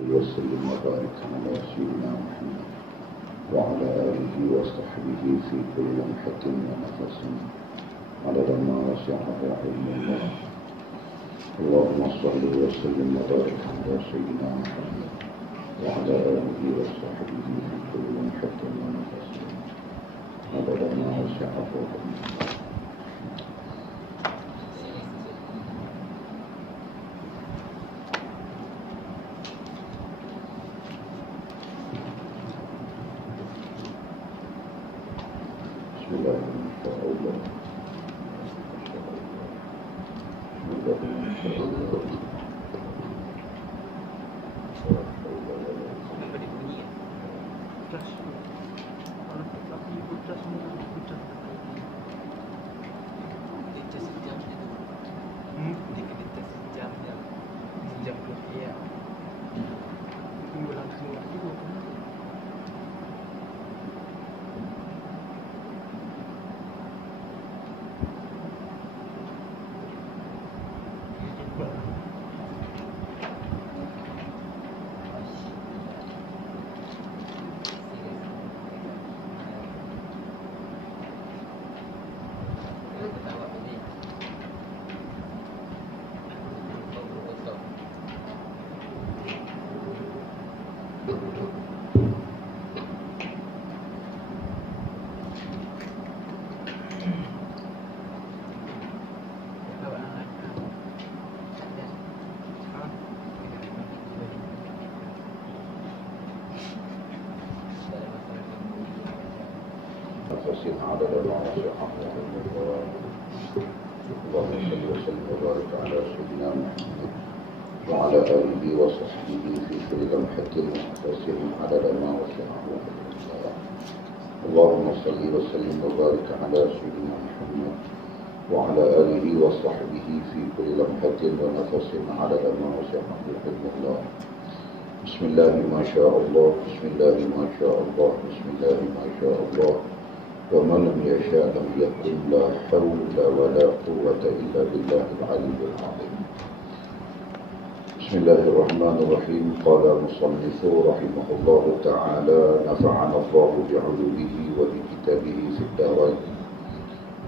وسلم وبارك على سيدنا محمد وعلى آله وصحبه في كل لمحة ونفس عدد ما وسعه علم الله. اللهم صل وسلم وبارك على سيدنا محمد وعلى آله وصحبه في كل لمحة ونفس عدد ما وسعه علم الله. نفسين عدد ما وسعه علم الله. اللهم صل وسلم وبارك على سيدنا محمد وعلى آله وصحبه في كل لمحة ونفس عدد ما وسعه علم الله. اللهم صل وسلم وبارك على سيدنا محمد وعلى آله وصحبه في كل لمحة ونفس عدد ما وسعه علم الله. بسم الله ما شاء الله، بسم الله ما شاء الله، بسم الله ما شاء الله. وما لم يشاء لم يكن، لا حول ولا قوة إلا بالله العلي العظيم. بسم الله الرحمن الرحيم. قال المصنف رحمه الله تعالى: نفعنا الله بعلومه وبكتابه في الدارين.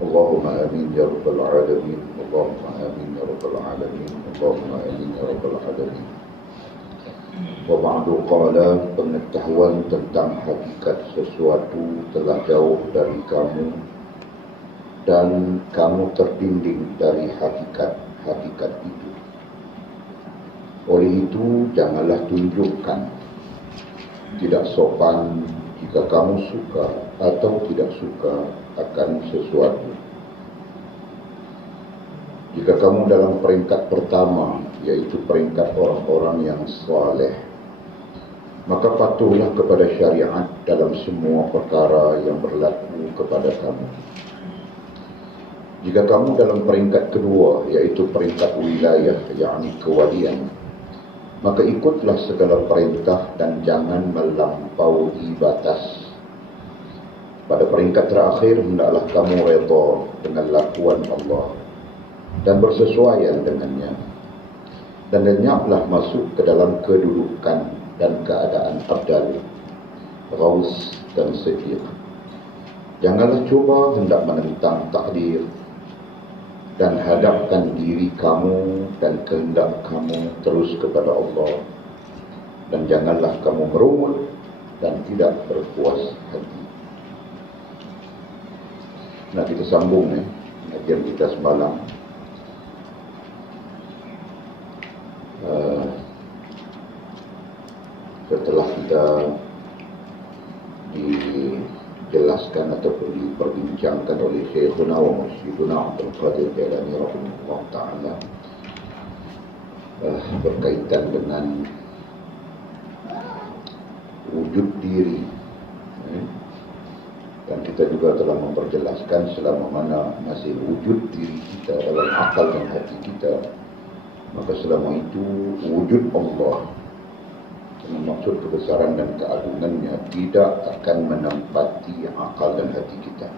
اللهم آمين يا رب العالمين، اللهم آمين يا رب العالمين، اللهم آمين يا رب العالمين. Wabadu qala, pengetahuan tentang hakikat sesuatu telah jauh dari kamu dan kamu terbimbing dari hakikat itu. Oleh itu janganlah tunjukkan tidak sopan jika kamu suka atau tidak suka akan sesuatu. Jika kamu dalam peringkat pertama, yaitu peringkat orang-orang yang saleh, maka patuhlah kepada syariat dalam semua perkara yang berlaku kepada kamu. Jika kamu dalam peringkat kedua, yaitu peringkat wilayah, yakni kewalian, maka ikutlah segala perintah dan jangan melampaui batas. Pada peringkat terakhir, hendaklah kamu redha dengan lakuan Allah dan bersesuaian dengannya, dan lenyaplah masuk ke dalam kedudukan dan keadaan abdal, ghaus dan siddiq. Janganlah cuba hendak menentang takdir, dan hadapkan diri kamu dan kehendak kamu terus kepada Allah, dan janganlah kamu merungut dan tidak berpuas hati. Nah, kita sambung kajian kita semalam. Setelah kita dijelaskan ataupun diperbincangkan oleh Syekhuna wa Mursyiduna Abdul Qadir Jailani rahimahullah ta'ala berkaitan dengan wujud diri, dan kita juga telah memperjelaskan selama mana masih wujud diri kita dalam akal dan hati kita, maka selama itu wujud Allah dengan maksud kebesaran dan keagungannya tidak akan menempati akal dan hati kita.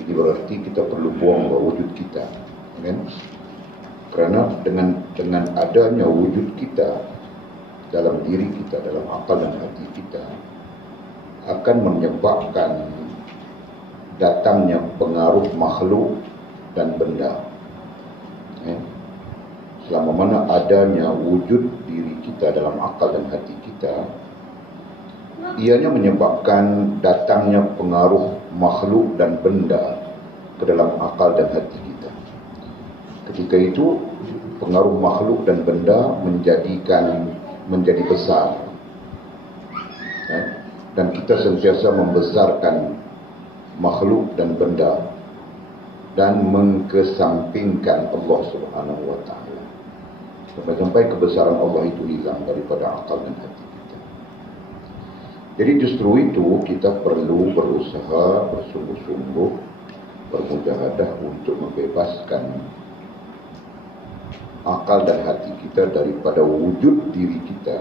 Ini berarti kita perlu buang wujud kita, kan? Kerana dengan adanya wujud kita, dalam diri kita, dalam akal dan hati kita, akan menyebabkan datangnya pengaruh makhluk dan benda. Selama mana adanya wujud diri kita dalam akal dan hati kita, ianya menyebabkan datangnya pengaruh makhluk dan benda ke dalam akal dan hati kita. Ketika itu, pengaruh makhluk dan benda menjadi besar. Dan kita sentiasa membesarkan makhluk dan benda dan mengkesampingkan Allah Subhanahu wa Ta'ala. Sampai kebesaran Allah itu hilang daripada akal dan hati kita. Jadi justru itu kita perlu berusaha bersungguh-sungguh, bermujahadah untuk membebaskan akal dan hati kita daripada wujud diri kita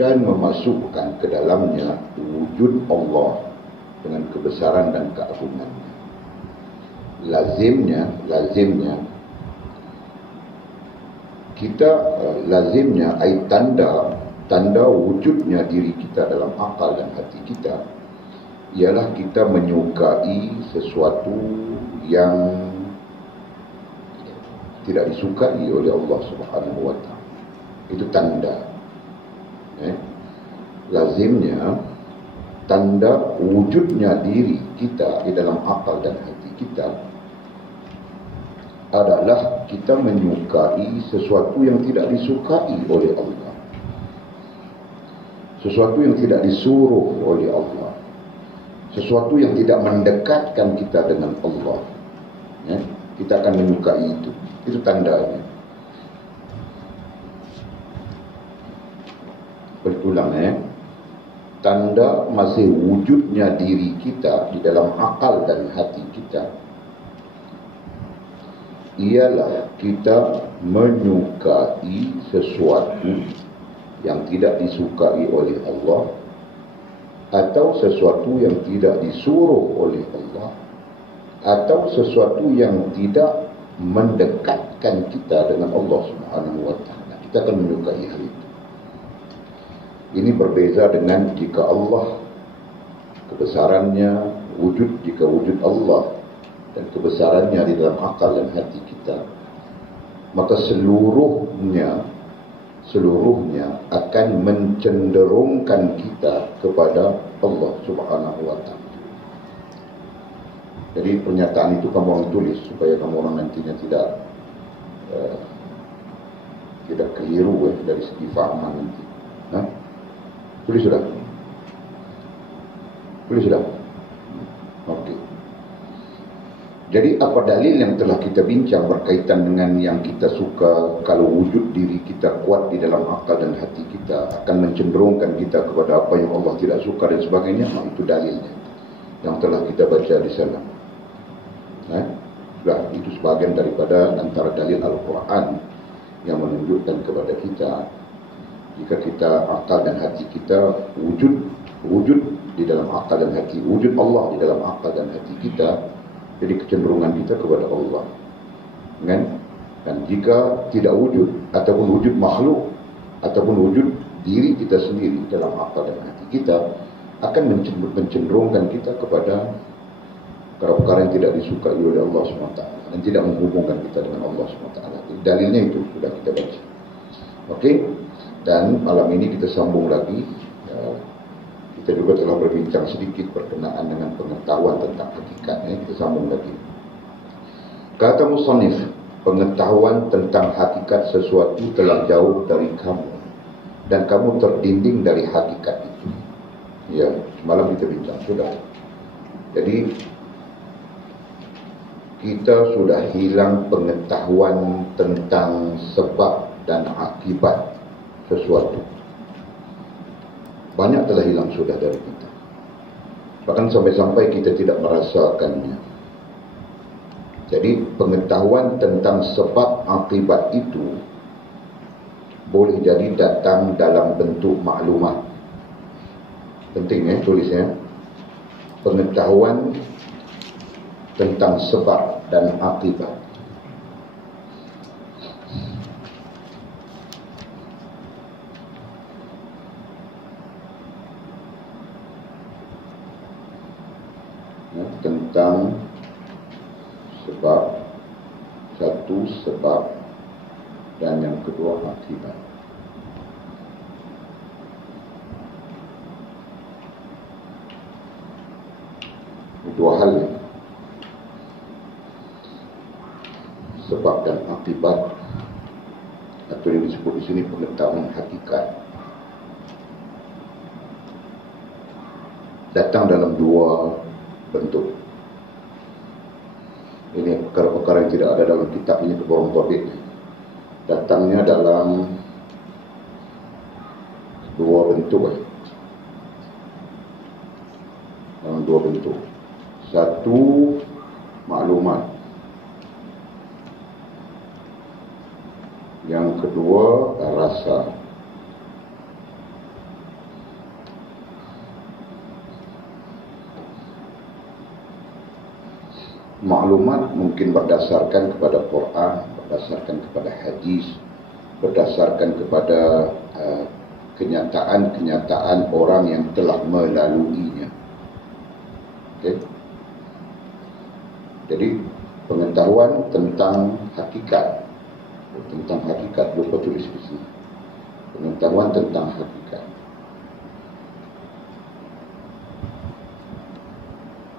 dan memasukkan ke dalamnya wujud Allah dengan kebesaran dan keagungannya. Lazimnya tanda wujudnya diri kita dalam akal dan hati kita ialah kita menyukai sesuatu yang tidak disukai oleh Allah Subhanahu wa Ta'ala. Itu tanda. Lazimnya tanda wujudnya diri kita di dalam akal dan hati kita adalah kita menyukai sesuatu yang tidak disukai oleh Allah, sesuatu yang tidak disuruh oleh Allah, sesuatu yang tidak mendekatkan kita dengan Allah. Kita akan menyukai itu. Itu tandanya. Berulang tanda masih wujudnya diri kita di dalam akal dan hati kita ialah kita menyukai sesuatu yang tidak disukai oleh Allah atau sesuatu yang tidak disuruh oleh Allah atau sesuatu yang tidak mendekatkan kita dengan Allah Subhanahu wa Ta'ala. Kita akan menyukai hal itu. Ini berbeza dengan jika Allah kebesarannya wujud, jika wujud Allah dan kebesarannya di dalam akal dan hati kita, maka seluruhnya akan mencenderungkan kita kepada Allah Subhanahu wa Ta'ala. Jadi pernyataan itu kamu orang tulis supaya kamu orang nantinya tidak keliru dari segi fahaman nanti. Tulis sudah? Okey. Jadi apa dalil yang telah kita bincang berkaitan dengan yang kita suka, kalau wujud diri kita kuat di dalam akal dan hati kita akan mencenderungkan kita kepada apa yang Allah tidak suka dan sebagainya? Itu dalilnya yang telah kita baca di sana. Itu sebahagian daripada antara dalil Al-Quran yang menunjukkan kepada kita jika kita akal dan hati kita wujud di dalam akal dan hati, wujud Allah di dalam akal dan hati kita, jadi kecenderungan kita kepada Allah. Dan jika tidak wujud ataupun wujud makhluk ataupun wujud diri kita sendiri dalam akal dan hati kita, akan mencenderungkan kita kepada perkara yang tidak disukai oleh Allah SWT dan tidak menghubungkan kita dengan Allah SWT. Dalilnya itu sudah kita baca. Okey, dan malam ini kita sambung lagi. Kita juga telah berbincang sedikit berkenaan dengan pengetahuan tentang hakikatnya. Kita sambung lagi. Kata musannif, pengetahuan tentang hakikat sesuatu telah jauh dari kamu dan kamu terdinding dari hakikat itu. Ya, semalam kita bincang sudah. Jadi kita sudah hilang pengetahuan tentang sebab dan akibat sesuatu. Banyak telah hilang sudah dari kita. Bahkan sampai-sampai kita tidak merasakannya. Jadi pengetahuan tentang sebab akibat itu boleh jadi datang dalam bentuk maklumat. Penting tulisnya. Pengetahuan tentang sebab dan akibat. ya, tentang sebab, satu sebab, dan yang kedua akibat. Dua hal ni, sebab dan akibat, atau yang disebut di sini pengetahuan hakikat, datang dalam dua bentuk. Ini perkara-perkara yang tidak ada dalam kitab ini, keborong tauhid. Datangnya dalam dua bentuk. Dalam dua bentuk. Satu, maklumat. Yang kedua, rasa. Maklumat mungkin berdasarkan kepada Quran, berdasarkan kepada hadis, berdasarkan kepada kenyataan-kenyataan orang yang telah melaluinya. Okay? Jadi pengetahuan tentang hakikat, lupa tulis di sini. Pengetahuan tentang hakikat.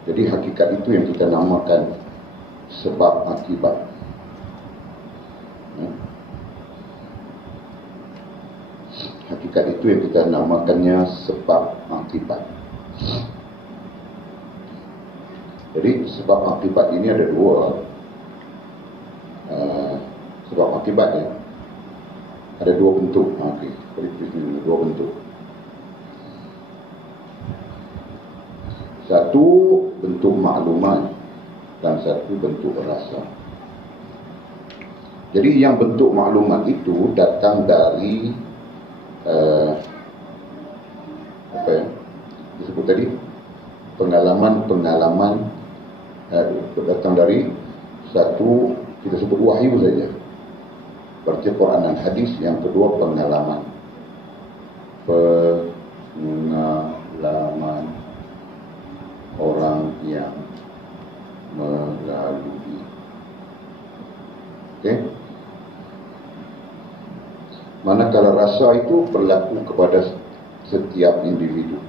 Jadi hakikat itu yang kita namakan sebab akibat. Hakikat itu yang kita namakannya sebab akibat. Jadi sebab akibat ini ada dua. Sebab akibatnya ada dua bentuk. Dua bentuk. Satu bentuk maklumat dan satu bentuk rasa. Jadi yang bentuk maklumat itu datang dari apa ya disebut tadi, pengalaman datang dari satu, kita sebut wahyu saja, berarti Quran dan hadis. Yang kedua pengalaman orang yang melalui. Okey. Manakala rasa itu berlaku kepada setiap individu.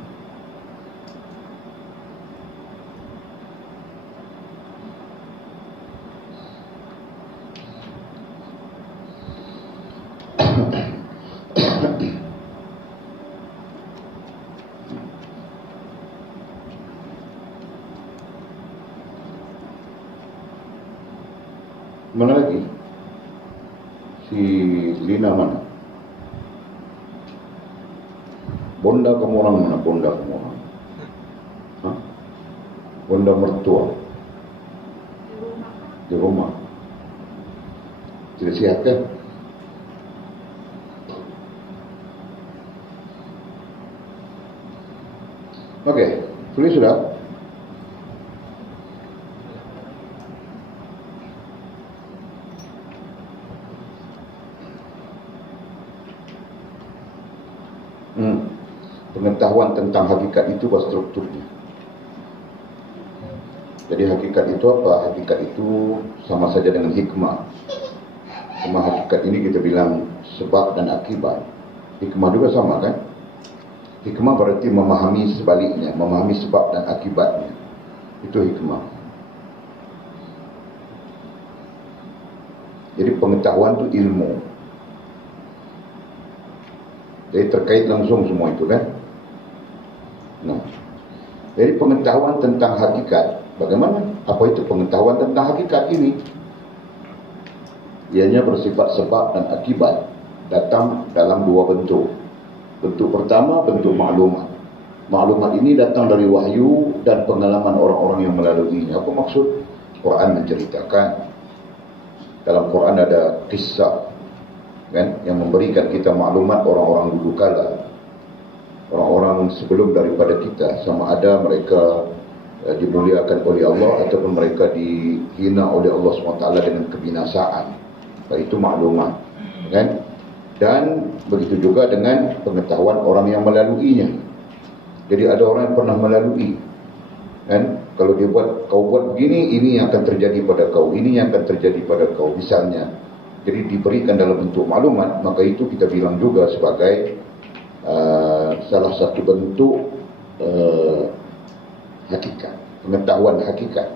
Mana lagi? Si Lina mana? Bonda kamu orang mana? Bonda kamu orang? Hah? Bonda mertua? Di rumah. Tidak sihat kan? Okey, tulis sudah? Pengetahuan tentang hakikat itu apa strukturnya. Jadi hakikat itu apa? Hakikat itu sama saja dengan hikmah. Cuma hakikat ini kita bilang sebab dan akibat. Hikmah juga sama kan? Hikmah berarti memahami sebaliknya, memahami sebab dan akibatnya. Itu hikmah. Jadi pengetahuan itu ilmu. Jadi terkait langsung semua itu kan? Nah, jadi pengetahuan tentang hakikat, bagaimana? Apa itu pengetahuan tentang hakikat ini? Ianya bersifat sebab dan akibat, datang dalam dua bentuk. Bentuk pertama, bentuk maklumat. Maklumat ini datang dari wahyu dan pengalaman orang-orang yang melaluinya. Apa maksud? Quran menceritakan. Dalam Quran ada kisah kan, yang memberikan kita maklumat orang-orang dulu kala. Orang-orang sebelum daripada kita, sama ada mereka dimuliakan oleh Allah ataupun mereka dihina oleh Allah SWT dengan kebinasaan. Itu maklumat kan? Dan begitu juga dengan pengetahuan orang yang melaluinya. Jadi ada orang yang pernah melalui kan? Kalau dia buat, kau buat begini, ini yang akan terjadi pada kau, ini yang akan terjadi pada kau, misalnya. Jadi diberikan dalam bentuk maklumat, maka itu kita bilang juga sebagai salah satu bentuk hakikat, pengetahuan hakikat.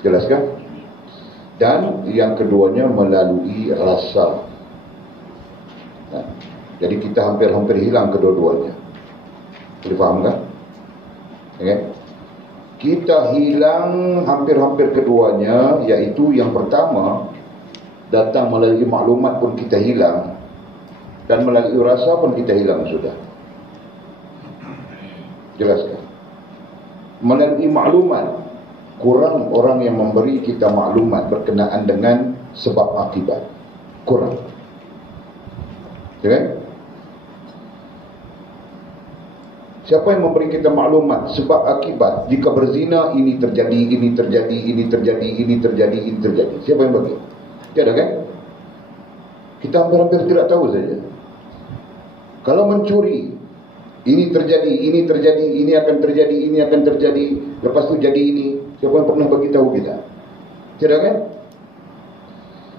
Jelas kan? Dan yang keduanya melalui rasa. Nah, jadi kita hampir-hampir hilang kedua-duanya. Boleh faham kan? Okay? Kita hilang hampir-hampir keduanya, yaitu yang pertama, datang melalui maklumat pun kita hilang, dan melalui rasa pun kita hilang sudah. Jelaskan. Melalui maklumat, kurang orang yang memberi kita maklumat berkenaan dengan sebab akibat. Kurang. Okay? Siapa yang memberi kita maklumat sebab akibat? Jika berzina ini terjadi, ini terjadi, ini terjadi, ini terjadi, ini terjadi. Siapa yang bagi? Tiada kan? Kita hampir-hampir tidak tahu saja. Kalau mencuri, ini terjadi, ini terjadi, ini akan terjadi, ini akan terjadi, lepas itu jadi ini. Siapa yang pernah bagi tahu kita? Tiada kan?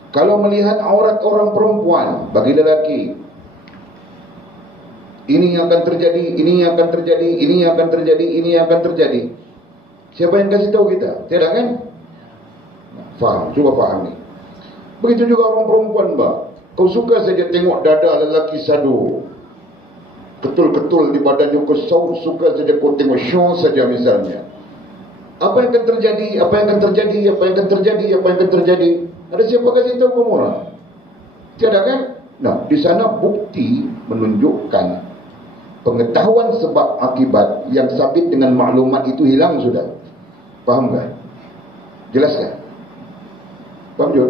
Kalau melihat aurat orang perempuan bagi lelaki, ini yang akan terjadi, ini yang akan terjadi, ini yang akan terjadi, ini yang akan terjadi. Siapa yang kasih tahu kita? Tidak kan? Faham, coba fahami. Begitu juga orang perempuan, Mbak. Kau suka saja tengok dada lelaki sadu, ketul-ketul di badannya, kau suka saja kau tengok show saja misalnya. Apa yang akan terjadi? Apa yang akan terjadi? Apa yang akan terjadi? Apa yang akan terjadi? Ada siapa kasih tahu kamu orang? Tidak kan? Nah, di sana bukti menunjukkan pengetahuan sebab akibat yang sabit dengan maklumat itu hilang sudah. Faham tak? Jelas tak? Faham Jul?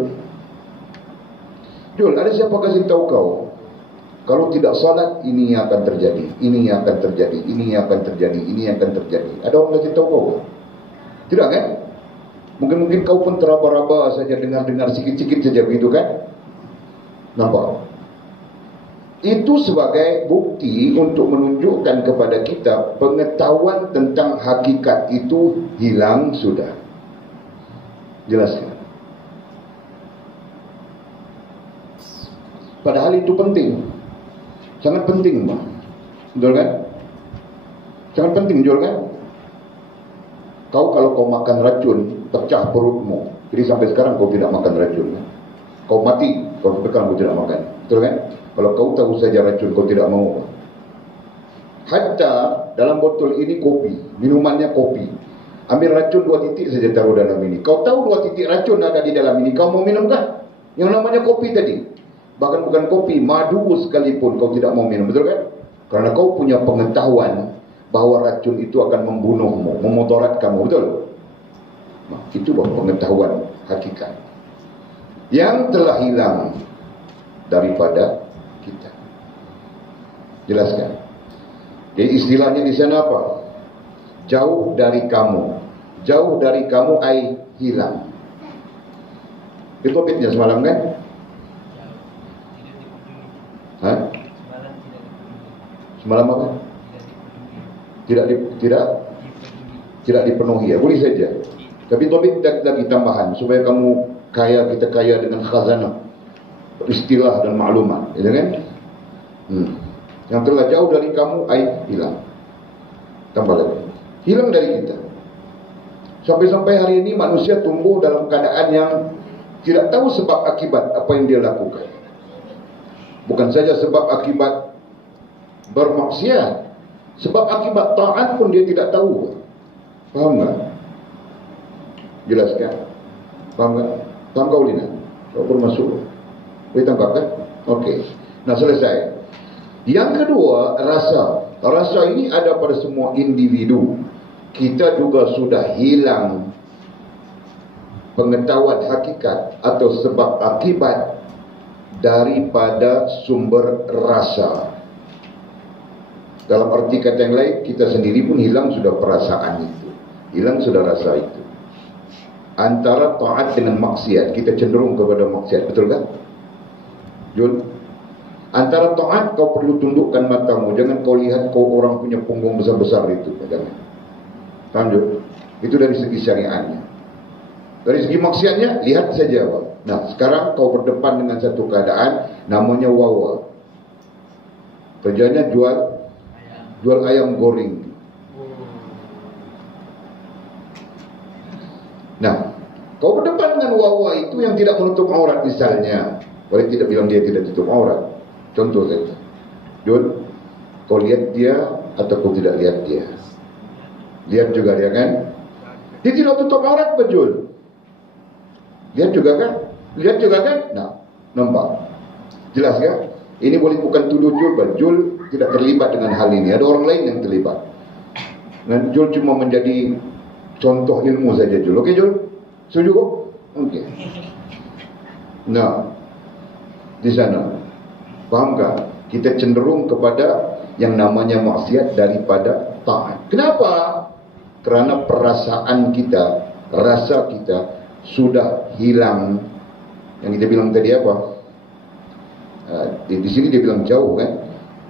Jul, ada siapa kasih tahu kau kalau tidak salat ini yang akan terjadi, ini yang akan terjadi, ini yang akan terjadi, ini yang akan terjadi? Ada orang kasih tahu kau? Tidak kan? Mungkin kau pun teraba-raba saja, dengar-dengar sikit-sikit saja begitu kan? Nampak? Itu sebagai bukti untuk menunjukkan kepada kita pengetahuan tentang hakikat itu hilang sudah. Jelaskan. Padahal itu penting. Sangat penting, Bang. Betul kan? Sangat penting, betul kan? Kau kalau kau makan racun, pecah perutmu. Jadi sampai sekarang kau tidak makan racun. Kan? Kau mati, kau tekan kau tidak makan. Betul kan? Kalau kau tahu saja racun, kau tidak mau. Hatta dalam botol ini kopi, minumannya kopi. Ambil racun 2 titik saja taruh dalam ini. Kau tahu 2 titik racun ada di dalam ini. Kau mau minum kan? Yang namanya kopi tadi. Bahkan bukan kopi, madu sekalipun kau tidak mau minum. Betul kan? Karena kau punya pengetahuan bahwa racun itu akan membunuhmu, memudarat kamu. Betul? Nah, itu pengetahuan hakikat yang telah hilang daripada kita. Jelaskan. Jadi istilahnya di sana apa? Jauh dari kamu. Jauh dari kamu ai hilang. Itu topiknya semalam kan? Hah? Semalam apa? Tidak dipenuhi ya. Boleh saja. Tapi topik lagi tambahan supaya kamu kaya, kita kaya dengan khazanah istilah dan maklumat, ya kan? Yang telah jauh dari kamu ai hilang. Tambah lagi. Hilang dari kita. Sampai-sampai hari ini manusia tumbuh dalam keadaan yang tidak tahu sebab akibat apa yang dia lakukan. Bukan saja sebab akibat bermaksiat, sebab akibat taat pun dia tidak tahu. Faham tak? Jelaskan. Faham tak? Faham kau Lina? Kau pun masuk. Boleh tangkap kan? Okey. Nah, selesai. Yang kedua, rasa. Rasa ini ada pada semua individu. Kita juga sudah hilang pengetahuan hakikat atau sebab akibat daripada sumber rasa. Dalam arti kata yang lain, kita sendiri pun hilang sudah perasaan itu. Hilang sudah rasa itu. Antara taat dengan maksiat, kita cenderung kepada maksiat. Betul kan? Jul? Antara taat, kau perlu tundukkan matamu. Jangan kau lihat kau orang punya punggung besar-besar itu. Jangan. Faham Jul? Itu dari segi syariatnya. Dari segi maksiatnya, lihat saja Pak. Nah, sekarang kau berdepan dengan satu keadaan namanya wawa. Kerjanya jual ayam goreng. Nah, kau berdepan dengan wawa itu yang tidak menutup aurat misalnya. Boleh tidak bilang dia tidak tutup aurat. Contoh saja. Jul, kau lihat dia atau kau tidak lihat dia? Lihat juga dia kan? Dia tidak tutup aurat Pak Jul. Lihat juga kan? Lihat juga kan? Nah, nampak. Jelas kan? Ini boleh bukan tuduh Jul, Pak. Jul tidak terlibat dengan hal ini. Ada orang lain yang terlibat. Dan Jul cuma menjadi contoh ilmu saja Jul. Oke Jul? Setuju kok? Oke. Nah, di sana, paham tak? Kita cenderung kepada yang namanya maksiat daripada taat. Kenapa? Kerana perasaan kita, rasa kita sudah hilang. Yang kita bilang tadi apa? Di sini dia bilang jauh kan?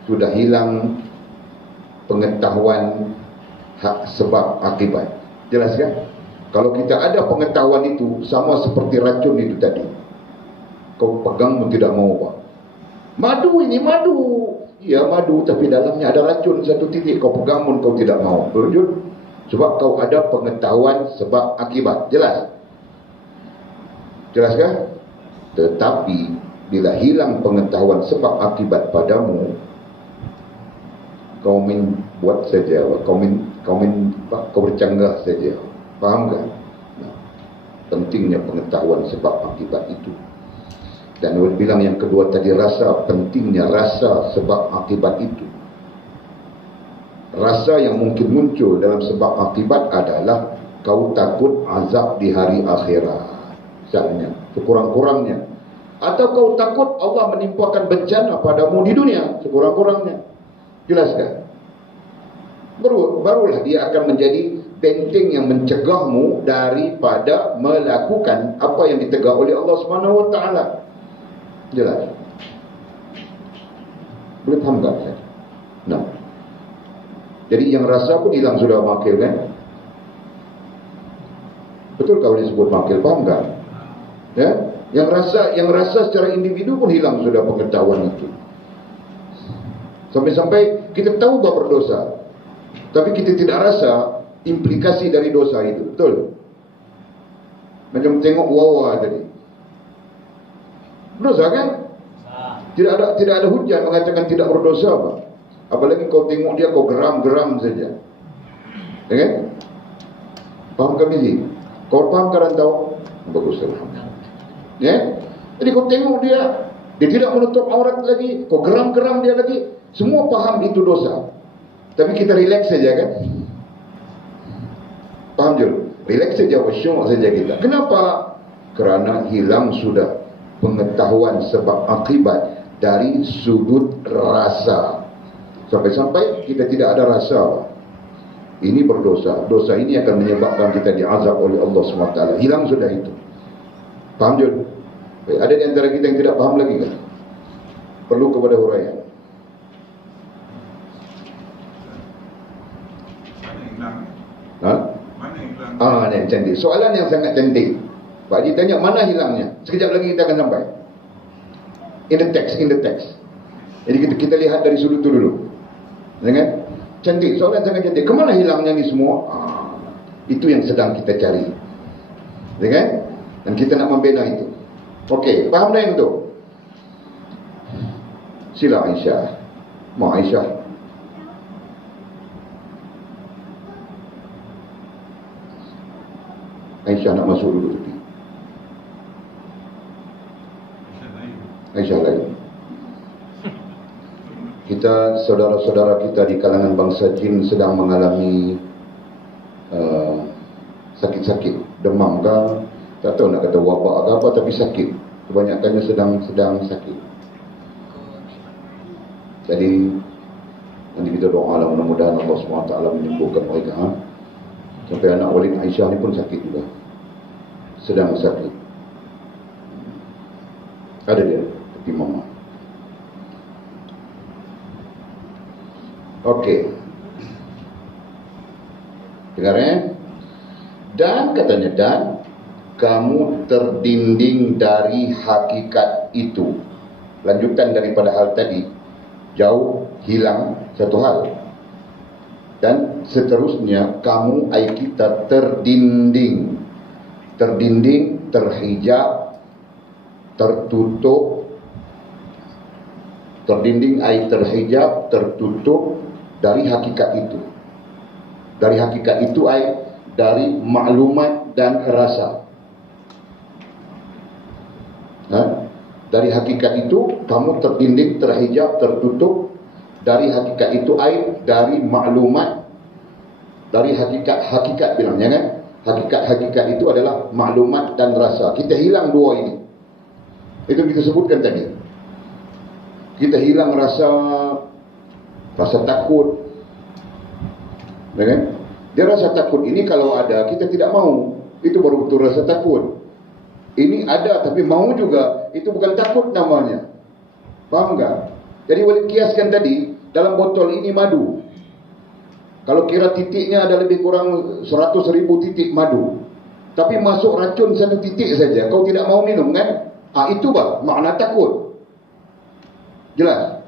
Sudah hilang pengetahuan hak sebab akibat. Jelas kan? Kalau kita ada pengetahuan itu, sama seperti racun itu tadi. Kau pegang pun tidak mau Pak. Madu ini madu. Ya madu, tapi dalamnya ada racun satu titik. Kau pegang pun kau tidak mau. Betul? Sebab kau ada pengetahuan sebab akibat. Jelas? Jelas kan? Tetapi bila hilang pengetahuan sebab akibat padamu, kau buat saja, kau bercanggah saja. Faham kan? Nah, pentingnya pengetahuan sebab akibat itu. Dan dia bilang yang kedua tadi, rasa, pentingnya rasa sebab akibat itu. Rasa yang mungkin muncul dalam sebab akibat adalah kau takut azab di hari akhirat. Misalnya, sekurang-kurangnya. Atau kau takut Allah menimpakan bencana padamu di dunia, sekurang-kurangnya. Jelas kan? Barulah dia akan menjadi benteng yang mencegahmu daripada melakukan apa yang ditegak oleh Allah Subhanahu Wa Taala. Jelas? Boleh faham tak? Nah, jadi yang rasa pun hilang sudah makil kan? Betul kalau disebut makil, paham tak? Ya, yang rasa secara individu pun hilang sudah pengetahuan itu. Sampai-sampai kita tahu bahawa berdosa, tapi kita tidak rasa implikasi dari dosa itu. Betul? Macam tengok wawa tadi. Berdosa kan? Tidak ada hujan mengatakan tidak berdosa apa. Apalagi kau tengok dia, kau geram-geram saja. Ya kan? Faham kami sih? Kau faham kan tahu? Bagus, alhamdulillah. Ya? Jadi kau tengok dia tidak menutup aurat lagi, kau geram-geram dia lagi. Semua faham itu dosa. Tapi kita relax saja kan? Paham Jul? Relax saja, wasyuk saja kita. Kenapa? Kerana hilang sudah pengetahuan sebab akibat dari sudut rasa. Sampai-sampai kita tidak ada rasa. Ini berdosa. Dosa ini akan menyebabkan kita diazab oleh Allah SWT. Hilang sudah itu. Paham Jul? Ada di antara kita yang tidak paham lagi kan? Perlu kepada huraian. Ini cantik. Soalan yang sangat cantik. Pak Haji tanya mana hilangnya. Sekejap lagi kita akan sampai. In the text. Jadi kita lihat dari sudut itu dulu. Jangan cantik. Soalan sangat cantik. Kemana hilangnya ni semua? Itu yang sedang kita cari. Jangan? Dan kita nak membela itu. Okey, faham dah yang tu? Sila Aisyah. Mak Aisyah. Aisyah nak masuk dulu tepi. Aisyah lain. Kita, saudara-saudara kita di kalangan bangsa jin sedang mengalami sakit-sakit, demam ke, tak tahu nak kata wabak ke apa, tapi sakit. Kebanyakannya sedang sakit. Jadi nanti kita doa lah, mudah-mudahan Allah SWT menyembuhkan mereka. Sampai anak Walid Aisyah ni pun sakit juga, sedang sakit. Ada dia tepi mama. Okey, dengar Dan katanya, dan kamu terdinding dari hakikat itu. Lanjutan daripada hal tadi, jauh, hilang satu hal. Dan seterusnya, kamu, ai kita terdinding. Terdinding, terhijab, tertutup. Terdinding, ai terhijab, tertutup dari hakikat itu. Dari hakikat itu, ai dari maklumat dan rasa. Dari hakikat itu kamu terdinding, terhijab, tertutup. Dari hakikat itu dari maklumat, dari hakikat bilangnya kan, hakikat itu adalah maklumat dan rasa. Kita hilang dua ini. Itu kita sebutkan tadi. Kita hilang rasa takut, ya kan? Dia rasa takut ini kalau ada kita tidak mau, itu baru betul rasa takut. Ini ada tapi mau juga, itu bukan takut namanya. Paham enggak? Jadi boleh kiaskan tadi, dalam botol ini madu. Kalau kira titiknya ada lebih kurang 100.000 titik madu, tapi masuk racun 1 titik saja, kau tidak mau minum kan? Itu bah makna takut. Jelas?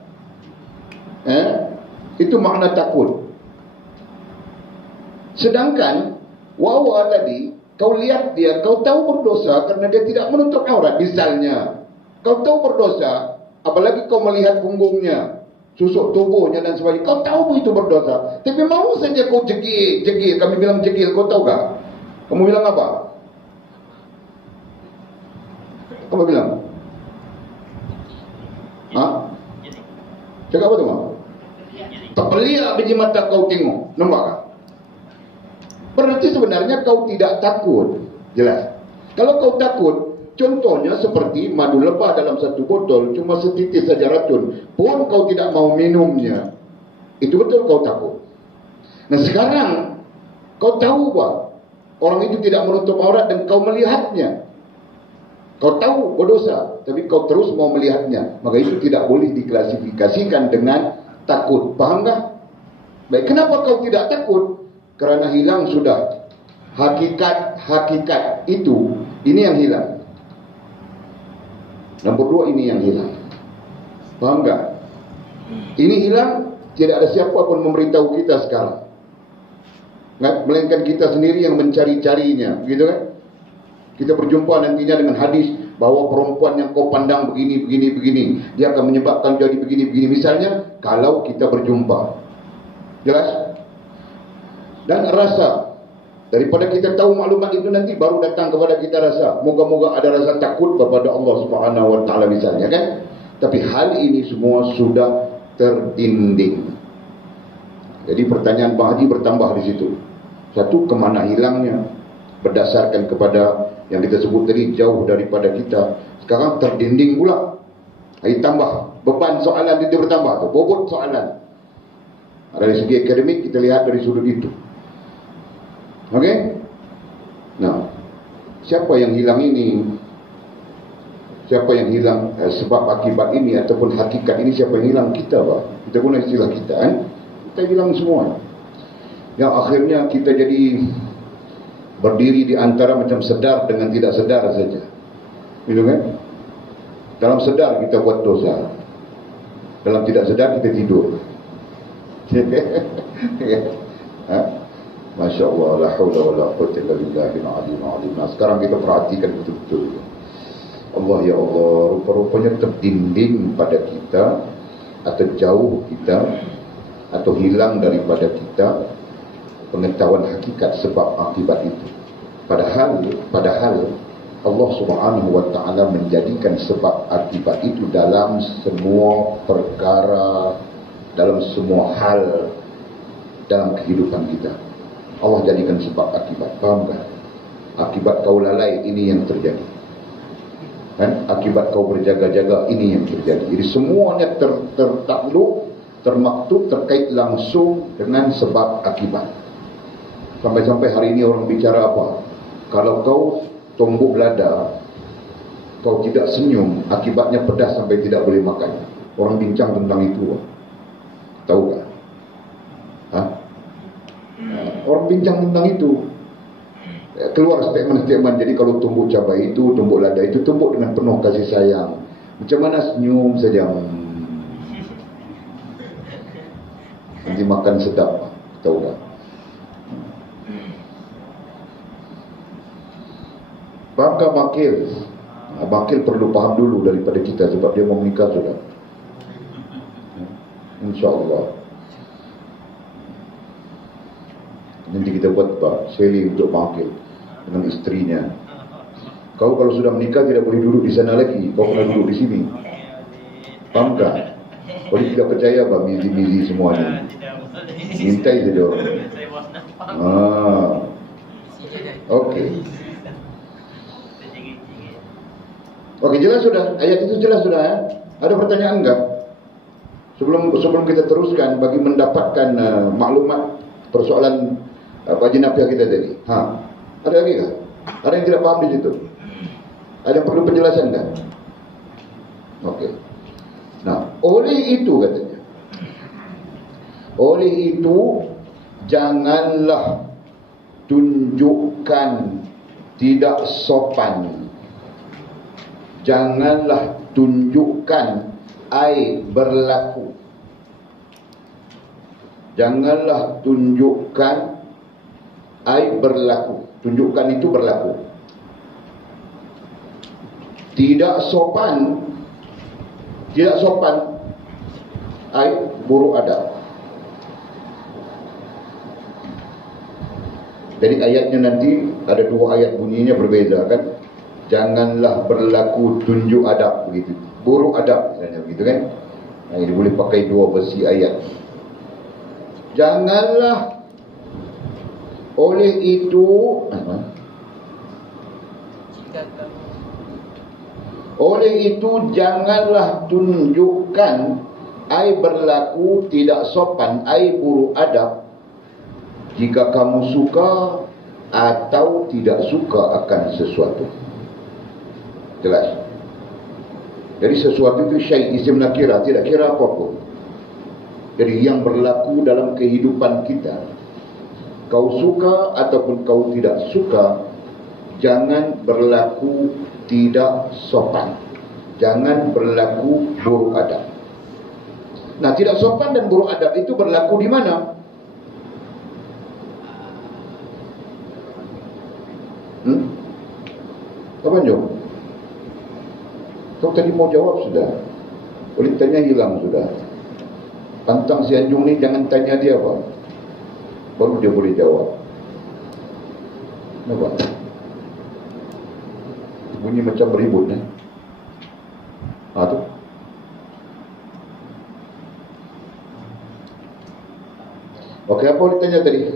Itu makna takut. Sedangkan wawa tadi, kau lihat dia, kau tahu berdosa karena dia tidak menutup aurat. Misalnya, kau tahu berdosa, apalagi kau melihat punggungnya, susuk tubuhnya dan sebagainya, kau tahu itu berdosa. Tapi mau saja kau jegil. Kami bilang jegil, kau tahu tak? Kamu bilang apa? Kamu bilang? Cakap apa tu, Mak? Tak pelik biji mata kau tengok. Nampak tak? Berarti sebenarnya kau tidak takut. Jelas. Kalau kau takut, contohnya seperti madu lebah dalam satu botol, cuma setitis saja racun, pun kau tidak mau minumnya. Itu betul kau takut. Nah sekarang, kau tahu pak, orang itu tidak menutup aurat dan kau melihatnya. Kau tahu berdosa, tapi kau terus mau melihatnya. Maka itu tidak boleh diklasifikasikan dengan takut. Paham tak? Baik, kenapa kau tidak takut? Kerana hilang sudah hakikat itu. Ini yang hilang. Nombor 2, ini yang hilang. Paham tak? Ini hilang, tidak ada siapa pun memberitahu kita sekarang. Melainkan kita sendiri yang mencari-carinya, gitu kan? Kita berjumpa nantinya dengan hadis bahawa perempuan yang kau pandang begini, dia akan menyebabkan jadi begini. Misalnya, kalau kita berjumpa. Jelas? Dan rasa, daripada kita tahu maklumat itu nanti baru datang kepada kita rasa. Moga-moga ada rasa takut kepada Allah Subhanahu Wa Taala misalnya kan. Tapi hal ini semua sudah terdinding. Jadi pertanyaan Bang Haji bertambah di situ. Satu, kemana hilangnya? Berdasarkan kepada yang kita sebut tadi, jauh daripada kita. Sekarang terdinding pula. Ini tambah beban soalan itu bertambah tu, bobot soalan. Dari segi akademik kita lihat dari sudut itu. Okey? Nah, siapa yang hilang ini? Siapa yang hilang sebab akibat ini ataupun hakikat ini? Siapa yang hilang? Kita, Pak. Kita guna istilah kita kan? Kita hilang semua. Yang akhirnya kita jadi berdiri di antara macam sedar dengan tidak sedar saja. Gitu kan? Dalam sedar kita buat dosa. Dalam tidak sedar kita tidur. Masya Allah, la hawla wa la quwwata illa billahil aliyyil azim. Nah, sekarang kita perhatikan betul-betul. Allah ya Allah, rupa-rupanya terdinding pada kita, atau jauh kita, atau hilang daripada kita pengetahuan hakikat sebab akibat itu. Padahal Allah Subhanahu Wa Taala menjadikan sebab akibat itu dalam semua perkara, dalam semua hal dalam kehidupan kita. Allah jadikan sebab akibat. Faham tak? Akibat kau lalai, ini yang terjadi. Kan? Akibat kau berjaga-jaga, ini yang terjadi. Jadi semuanya tertakluk, termaktub, terkait langsung dengan sebab akibat. Sampai-sampai hari ini orang bicara apa? Kalau kau tombok lada, kau tidak senyum, akibatnya pedas sampai tidak boleh makan. Orang bincang tentang itu. Tahu tak? Orang bincang tentang itu. keluar statement-statement. Jadi kalau tumbuk cabai itu, tumbuk lada itu, tumbuk dengan penuh kasih sayang. Macam mana senyum saja. Nanti makan sedap, tahu tak? Bangka bakil. Bakil perlu faham dulu daripada kita sebab dia mau menikah sudah. InsyaAllah. Nanti kita buat seli untuk bakil dengan istrinya. Kau kalau sudah menikah tidak boleh duduk di sana lagi. Kau kena duduk di sini. Faham tak? Kalau tidak percaya apa, mizi-mizi semuanya. Mintai saja orang. Okey. Okey, jelas sudah. Ayat itu jelas sudah ya. Ada pertanyaan enggak? Sebelum kita teruskan bagi mendapatkan maklumat persoalan Haji Nafiah kita tadi. Ada lagi enggak? Ada yang tidak paham di situ? Ada yang perlu penjelasan enggak? Okey. Nah, oleh itu katanya. Oleh itu janganlah tunjukkan tidak sopan. Janganlah tunjukkan aib berlaku. Janganlah tunjukkan aib berlaku. Tunjukkan itu berlaku. Tidak sopan. Tidak sopan. Aib buruk adab. Jadi ayatnya nanti ada dua ayat bunyinya berbeza kan. Janganlah berlaku tunjuk adab begitu. Buruk adab misalnya begitu kan. Nah, ini boleh pakai dua versi ayat. Janganlah oleh itu oleh itu janganlah tunjukkan aib berlaku tidak sopan, aib buruk adab jika kamu suka atau tidak suka akan sesuatu. Jelas. Jadi sesuatu itu syai' isim nakirah, tidak kira apapun. Jadi yang berlaku dalam kehidupan kita, kau suka ataupun kau tidak suka, jangan berlaku tidak sopan. Jangan berlaku buruk adab. Nah, tidak sopan dan buruk adab itu berlaku di mana? Apa jawab? Kau tadi mau jawab sudah. Boleh tanya hilang sudah. Pantang si Anjung ni jangan tanya dia apa. Baru dia boleh jawab. Nampak? Bunyi macam beribut ni. Tu. Okey, apa boleh tanya tadi?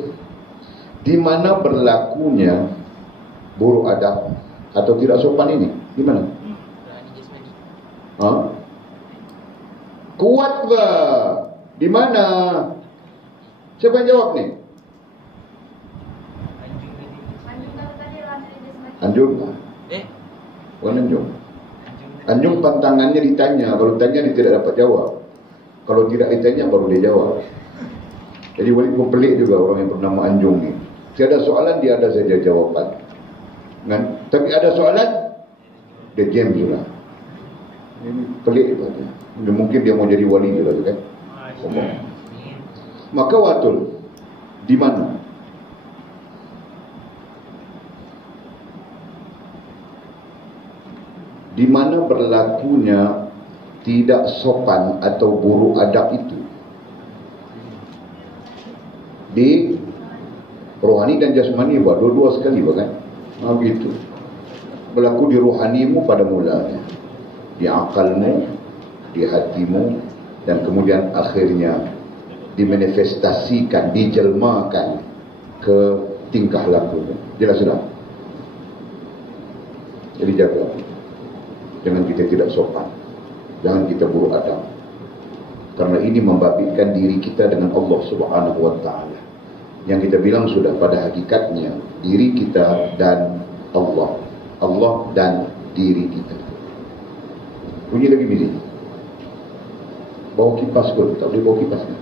Di mana berlakunya buruk adab atau tidak sopan ini? Di mana? Kuat ke? Di mana? Siapa yang jawab ni? Anjung lah. Bukan Anjung. Anjung pantangannya ditanya. Kalau tanya dia tidak dapat jawab. Kalau tidak ditanya baru dia jawab. Jadi walaupun pelik juga orang yang bernama Anjung ni. Tiada soalan dia ada saja jawapan. Kan? Tapi ada soalan dia diam juga. Ini pelik juga dia. Mungkin dia mau jadi wali juga kan. Maka watul di mana? Di mana berlakunya tidak sopan atau buruk adab itu? Di rohani dan jasmani, dua-dua sekali bahkan. Begitu. Berlaku di rohanimu pada mulanya, di akalmu, di hatimu, dan kemudian akhirnya dimanifestasikan, dijelmakan ke tingkah laku. Jelas sudah? Jadi jaga. Jangan kita tidak sopan. Jangan kita buruk adab. Karena ini membabitkan diri kita dengan Allah Subhanahu wa ta'ala. Yang kita bilang sudah pada hakikatnya diri kita dan Allah. Allah dan diri kita. Bunyi lagi bunyi. Bawa kipas kot, tak boleh bawa kipas ni.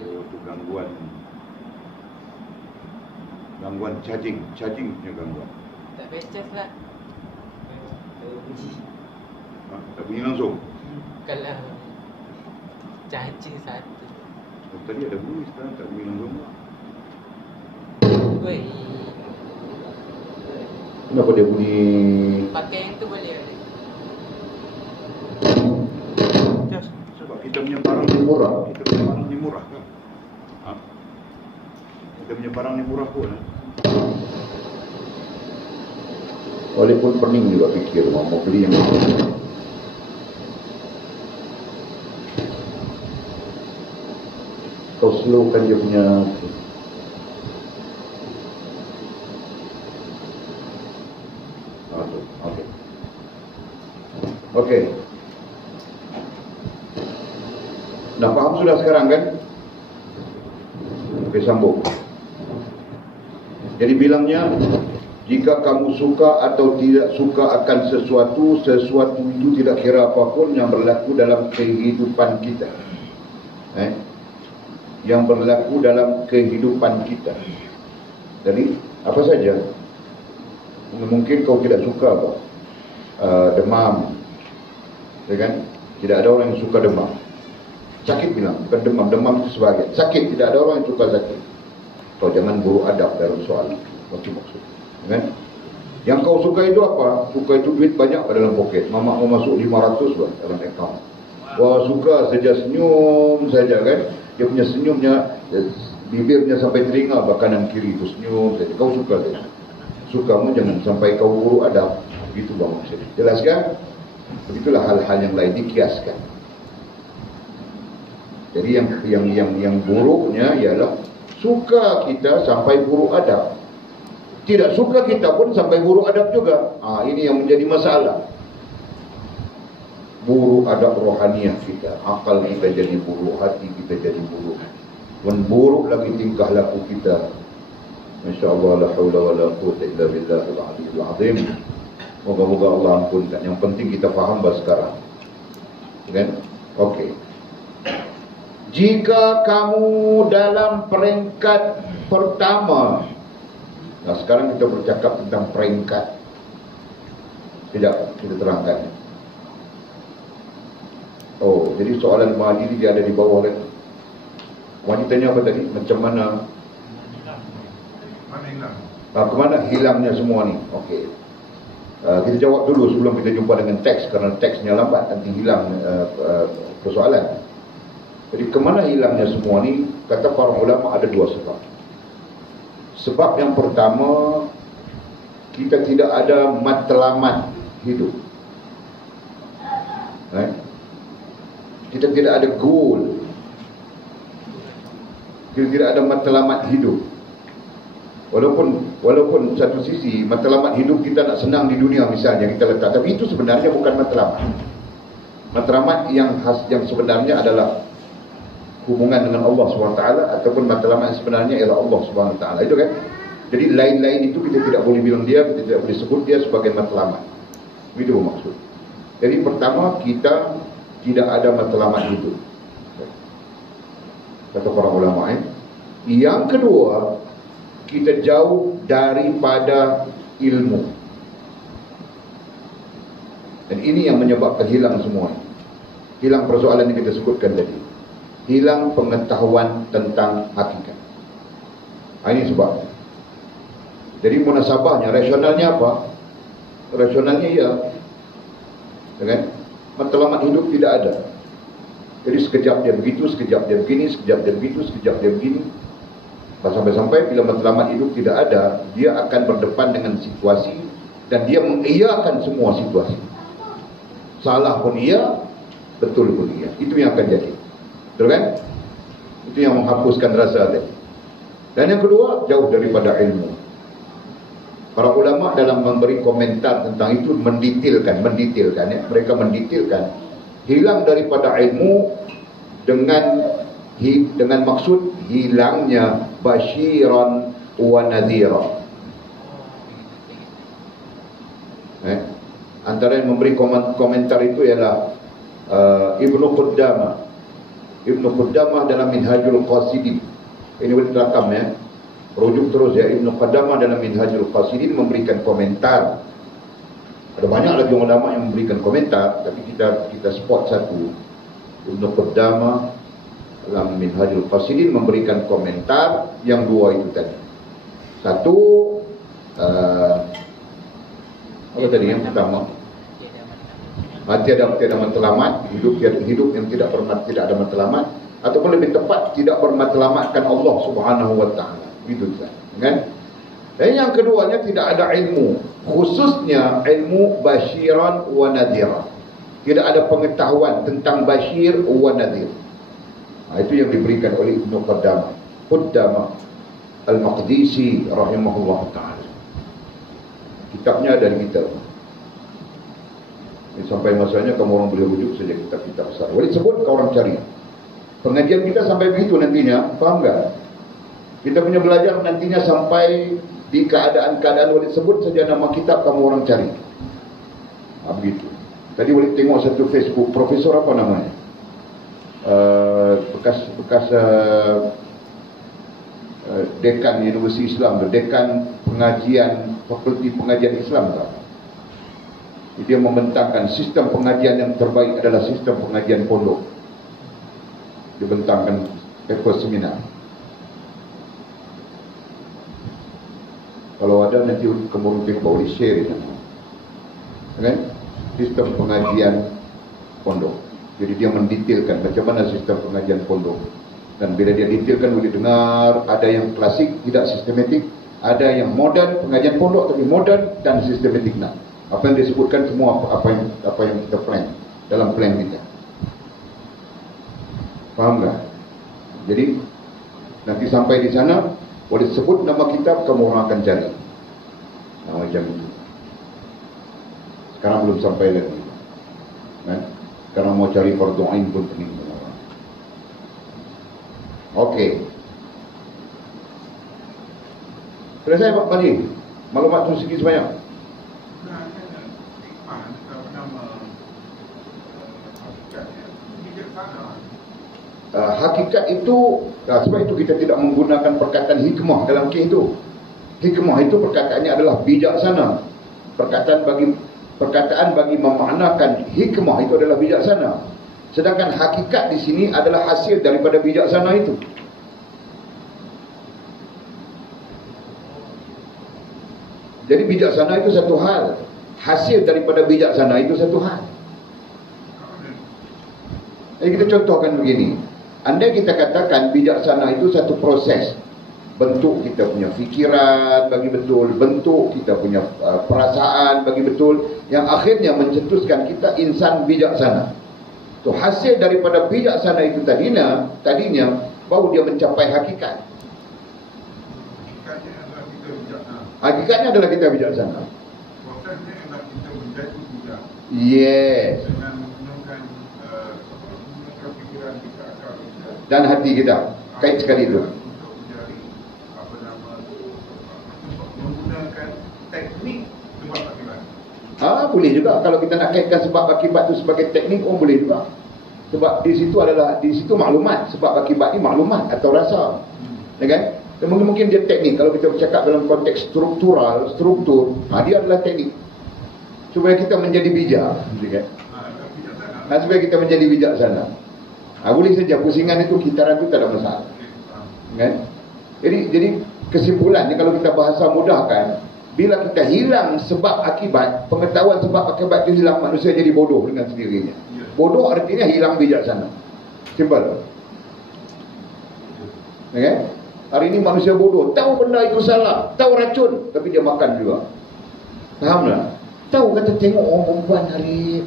Itu gangguan. Gangguan charging punya gangguan. Tak best lah. Tak bunyi langsung. Kalau charging satu. Tadi ada bunyi, sekarang tak bunyi langsung. Woi. Kenapa dia bunyi? Pakai yang tu boleh. Just sebab kita punya barang ni murah. Kita punya barang ni murah kan? Kita punya barang ni murah pun. Walaupun pening juga fikir mau beli yang mana. Kau slowkan dia punya. Okey. Okey. Dah faham sudah sekarang kan? Okey, sambung. Jadi bilangnya, jika kamu suka atau tidak suka akan sesuatu, sesuatu itu tidak kira apapun yang berlaku dalam kehidupan kita. Yang berlaku dalam kehidupan kita. Jadi, apa saja. Mungkin kau tidak suka demam. Ya kan? Tidak ada orang yang suka demam. Sakit bilang, bukan demam. Demam itu sebagian. Sakit, tidak ada orang yang suka sakit. Kau jangan buruk adab dalam soal itu. Macam maksud. Kan? Yang kau suka itu apa? Suka itu duit banyak dalam poket. Mama mau masuk 500 lah dalam akaun. Wah, suka saja senyum saja kan. Dia punya senyumnya, bibirnya sampai telinga, kanan kiri itu senyum saja. Kau suka saja. Sukamu jangan sampai kau buruk adab. Begitu bang maksudnya. Jelas kan? Begitulah hal-hal yang lain dikiaskan. Jadi yang buruknya ialah suka kita sampai buruk adab. Tidak suka kita pun sampai buruk adab juga. Ini yang menjadi masalah. Buruk adab rohaniah kita, akal kita jadi buruk, hati kita jadi buruk, dan buruk lagi tingkah laku kita. Masya-Allah, la haula wala quwwata illa billahil aliyyil azim. Moga-moga Allah ampunkan. Yang penting kita faham bahasa sekarang. Kan? Okey. Jika kamu dalam peringkat pertama. Nah, sekarang kita bercakap tentang peringkat. Tidak, kita terangkan. Oh, jadi soalan Mahdi ini dia ada di bawah kan? Mahdi tanya apa tadi? Macam mana? Mana hilang? Kemana hilangnya semua ni? Okey. Kita jawab dulu sebelum kita jumpa dengan teks, kerana teksnya lambat nanti hilang persoalan. Jadi kemana hilangnya semua ni? Kata para ulama ada dua sebab. Sebab yang pertama, kita tidak ada matlamat hidup. Kita tidak ada goal. Kita tidak ada matlamat hidup. Walaupun satu sisi matlamat hidup kita nak senang di dunia misalnya kita letak, tapi itu sebenarnya bukan matlamat. Matlamat yang sebenarnya adalah hubungan dengan Allah SWT, ataupun matlamat yang sebenarnya ialah Allah SWT. Itu kan? Jadi lain-lain itu kita tidak boleh bilang dia, kita tidak boleh sebut dia sebagai matlamat. Itu maksud. Jadi pertama, kita tidak ada matlamat hidup, kata para ulama. Yang kedua, kita jauh daripada ilmu. Dan ini yang menyebabkan hilang semua. Hilang persoalan yang kita sebutkan tadi. Hilang pengetahuan tentang hakikat. Ini sebab. Jadi munasabahnya, rasionalnya apa? Rasionalnya ya, kan? Matlamat hidup tidak ada. Jadi sekejap dia begitu, sekejap dia begini, sekejap dia begitu, sekejap dia begini. Sampai-sampai bila matlamat hidup tidak ada, dia akan berdepan dengan situasi dan dia mengiyakan semua situasi. Salah pun iya, betul pun iya. Itu yang akan jadi. Betul kan? Itu yang menghapuskan rasa tadi. Dan yang kedua, jauh daripada ilmu. Para ulama dalam memberi komentar tentang itu mendetailkan ya. Mereka mendetailkan hilang daripada ilmu dengan maksud hilangnya basyiran wa nadhira. Antara yang memberi komentar itu ialah Ibnu Qudamah. Ibnu Qudamah dalam Minhajul Qasidin. Ini boleh terakam ya. Rujuk terus ya, Ibn Qudamah dalam Minhajul Qasidin memberikan komentar. Ada banyak lagi ulama yang memberikan komentar, tapi kita spot satu. Ibn Qudamah dalam Minhajul Qasidin memberikan komentar yang dua itu tadi. Satu, apa tadi yang pertama? Tiada matlamat, hidup yang tidak ada matlamat, ataupun lebih tepat tidak bermatlamatkan Allah Subhanahu wa taala. Gitu kan? Dan yang keduanya tidak ada ilmu, khususnya ilmu basyiran wa nadhira. Tidak ada pengetahuan tentang basyir wa nadhir. Itu yang diberikan oleh Ibnu Qudamah Al-Maqdisi rahimahullah taala. Kitabnya dari kita. Sampai masanya kamu orang boleh rujuk saja kitab-kitab besar. Boleh sebut kau orang cari. Pengajian kita sampai begitu nantinya, faham tak? Kita punya belajar nantinya sampai di keadaan-keadaan boleh sebut saja nama kitab kamu orang cari. Begitu. Tadi boleh tengok satu Facebook, profesor apa namanya? Bekas dekan Universiti Islam, dekan pengajian, fakulti pengajian Islam tak? Dia membentangkan sistem pengajian yang terbaik adalah sistem pengajian pondok. Dia bentangkan paper seminar. Kalau ada nanti kemudian boleh share itu. Kan? Sistem pengajian pondok. Jadi dia mendetailkan macam mana sistem pengajian pondok. Dan bila dia detailkan boleh dengar, ada yang klasik tidak sistematik, ada yang modern pengajian pondok tapi modern dan sistematik nak. Apa yang disebutkan semua apa yang kita plan dalam plan kita. Faham tak? Jadi nanti sampai di sana boleh sebut nama kitab, kamu orang akan cari. Macam itu. Sekarang belum sampai lagi. Kan? Sekarang mau cari fardhu ain pun pening. Okey. Selesai Pak Bani. Maklumat tu segi sebanyak. Hakikat itu, sebab itu kita tidak menggunakan perkataan hikmah dalam kes itu. Hikmah itu perkataannya adalah bijaksana. Perkataan bagi memaknakan hikmah itu adalah bijaksana. Sedangkan hakikat di sini adalah hasil daripada bijaksana itu. Jadi bijaksana itu satu hal, hasil daripada bijaksana itu satu hal. Jadi kita contohkan begini. Andai kita katakan bijaksana itu satu proses, bentuk kita punya fikiran bagi betul, bentuk kita punya perasaan bagi betul, yang akhirnya mencetuskan kita insan bijaksana. So, hasil daripada bijaksana itu tadinya baru dia mencapai hakikat. Hakikatnya adalah kita bijaksana. Prosesnya adalah kita menjadi bijak. Yes. Dengan menggunakan pikiran kita, akal kita Dan hati kita. Kait sekali itu. untuk mencari menggunakan teknik sebab akibat. Boleh juga kalau kita nak kaitkan sebab akibat itu sebagai teknik, boleh juga. Sebab di situ maklumat, sebab akibat ni maklumat atau rasa. Ya kan? Dan mungkin dia teknik. Kalau kita bercakap dalam konteks struktur, dia adalah teknik. Supaya kita menjadi bijak, kan? Supaya kita menjadi bijaksana. Boleh saja pusingan itu, kitaran itu tak ada masalah. Kan? Jadi kesimpulannya kalau kita bahasa mudahkan, bila kita hilang sebab akibat, pengetahuan sebab akibat itu hilang, manusia jadi bodoh dengan sendirinya. Bodoh artinya hilang bijaksana. Simple. Okay? Hari ini manusia bodoh, tahu benda itu salah, tahu racun, tapi dia makan juga. Faham tak? Tahu kata tengok orang perempuan hari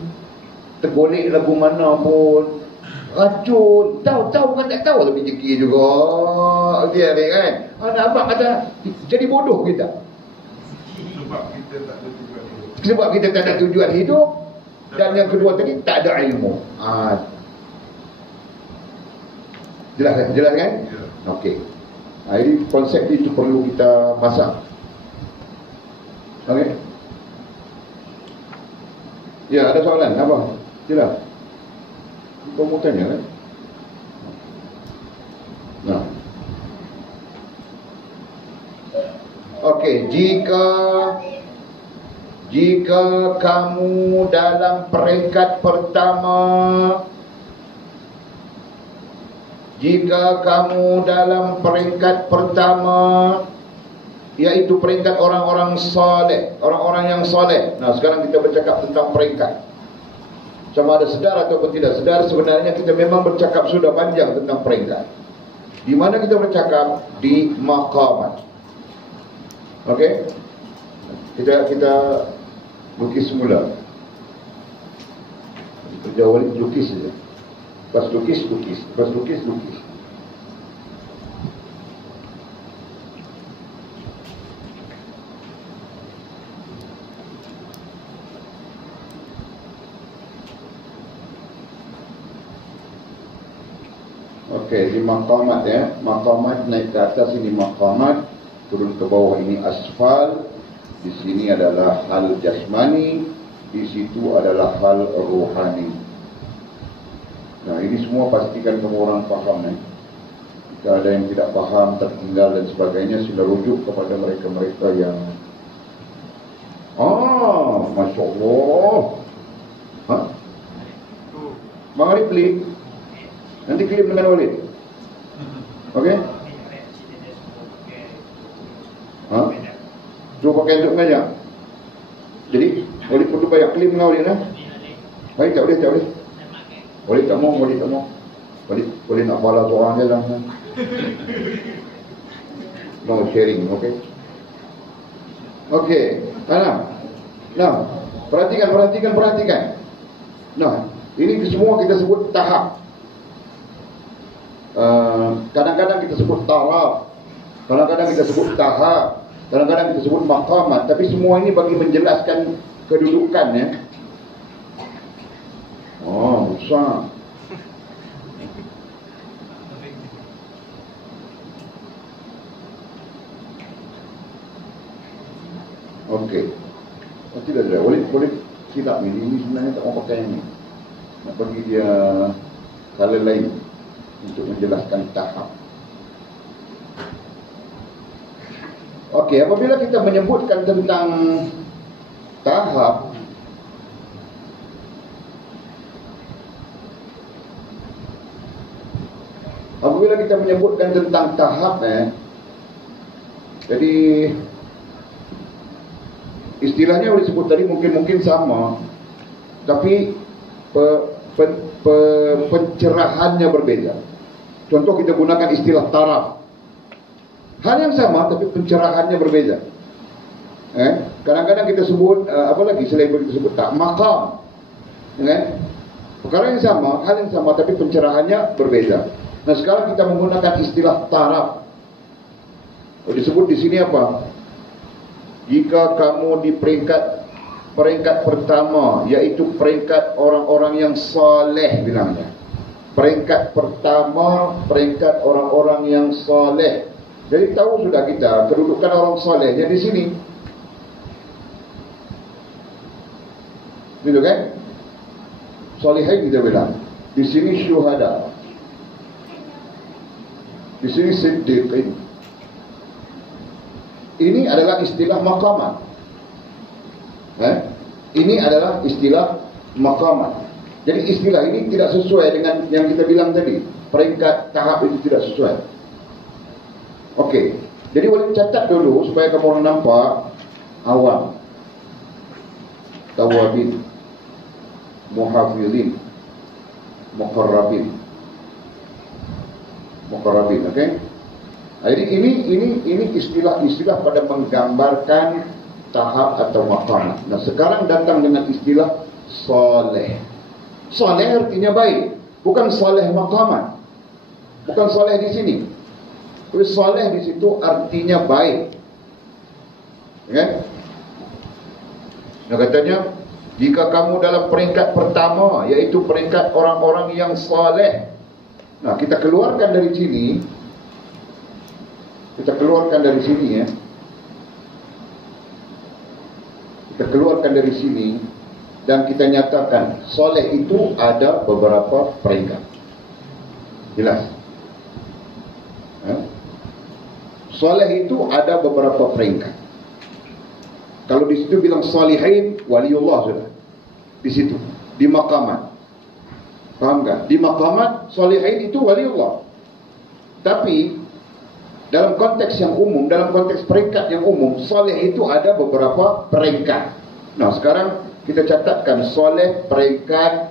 tergolek lagu mana pun, racun, tahu kan tak tahu tapi jeki juga. Dia kan? Anak abang kata jadi bodoh kita. Sebab kita tak ada tujuan hidup. Dan yang kedua tadi tak ada ilmu. Jelas kan? Okey. Jadi konsep itu perlu kita masak. Okey. Ya, ada soalan apa? Jelas. Kau mau tanya kan? Nah. Okey, jika kamu dalam peringkat pertama, iaitu peringkat orang-orang soleh, orang-orang yang soleh. Nah, sekarang kita bercakap tentang peringkat. Sama ada sedar ataupun tidak sedar, sebenarnya kita memang bercakap sudah panjang tentang peringkat. Di mana kita bercakap? Di maqamat. Okey? Kita lukis semula. Kerja wali lukis saja. Lepas lukis. Okey, di maqamat ya. Maqamat naik ke atas ini maqamat, turun ke bawah ini asfal. Di sini adalah hal jasmani, di situ adalah hal rohani. Nah, ini semua pastikan kamu orang faham ya. Jika ada yang tidak faham, tertinggal dan sebagainya, sila rujuk kepada mereka-mereka yang Masya Allah. Bang Arif klip. Nanti klip dengan Walid. Okey? Cuba pakai untuk mengajar. Jadi, Walid perlu banyak klip dengan Walid lah. Baik, tak boleh. Walid tak mau. Walid nak pala seorang je lah. No sharing, okey? Okey, Nah, perhatikan. Nah, ini semua kita sebut tahap. Kadang-kadang kita sebut taraf, kadang-kadang kita sebut tahap, kadang-kadang kita sebut maqamat. Tapi semua ini bagi menjelaskan kedudukan ya. Usah. Okey. Tidak. Boleh silap ini sebenarnya tak mau pakai ini. Nak bagi dia color lain untuk menjelaskan tahap. Okey, apabila kita menyebutkan tentang tahap, jadi istilahnya boleh sebut tadi mungkin sama, tapi pencerahannya berbeda. Contoh kita gunakan istilah taraf. Hal yang sama tapi pencerahannya berbeda. Kadang-kadang kita sebut apa lagi selain kita sebut tak maqam. Perkara yang sama, hal yang sama tapi pencerahannya berbeda. Nah, sekarang kita menggunakan istilah taraf. Disebut di sini apa? Jika kamu di peringkat pertama, yaitu peringkat orang-orang yang soleh bilangnya. Peringkat pertama, peringkat orang-orang yang soleh. Jadi tahu sudah kita kedudukan orang solehnya di sini. Gitu kan? Solehin kita bilang. Di sini syuhada. Di sini siddiqin. Ini adalah istilah maqamat. Ini adalah istilah maqamat. Jadi istilah ini tidak sesuai dengan yang kita bilang tadi. Peringkat tahap itu tidak sesuai. Okey. Jadi boleh catat dulu supaya kamu orang nampak. Awam, tawabin, muhafizin, muqarrabin. Okey. Jadi ini istilah-istilah pada menggambarkan tahap atau maqamat. Nah, sekarang datang dengan istilah soleh. Soleh artinya baik, bukan soleh maqamat. Bukan soleh di sini. Tapi soleh di situ artinya baik. Nah, katanya jika kamu dalam peringkat pertama, yaitu peringkat orang-orang yang soleh. Nah, kita keluarkan dari sini. Kita keluarkan dari sini dan kita nyatakan soleh itu ada beberapa peringkat. Jelas? Soleh itu ada beberapa peringkat. Kalau di situ bilang salihin, waliullah sudah. Di situ, di maqamat. Paham tak? Di maqamat, salihin itu waliullah. Tapi dalam konteks yang umum, dalam konteks peringkat yang umum, saleh itu ada beberapa peringkat. Nah, sekarang kita catatkan saleh peringkat,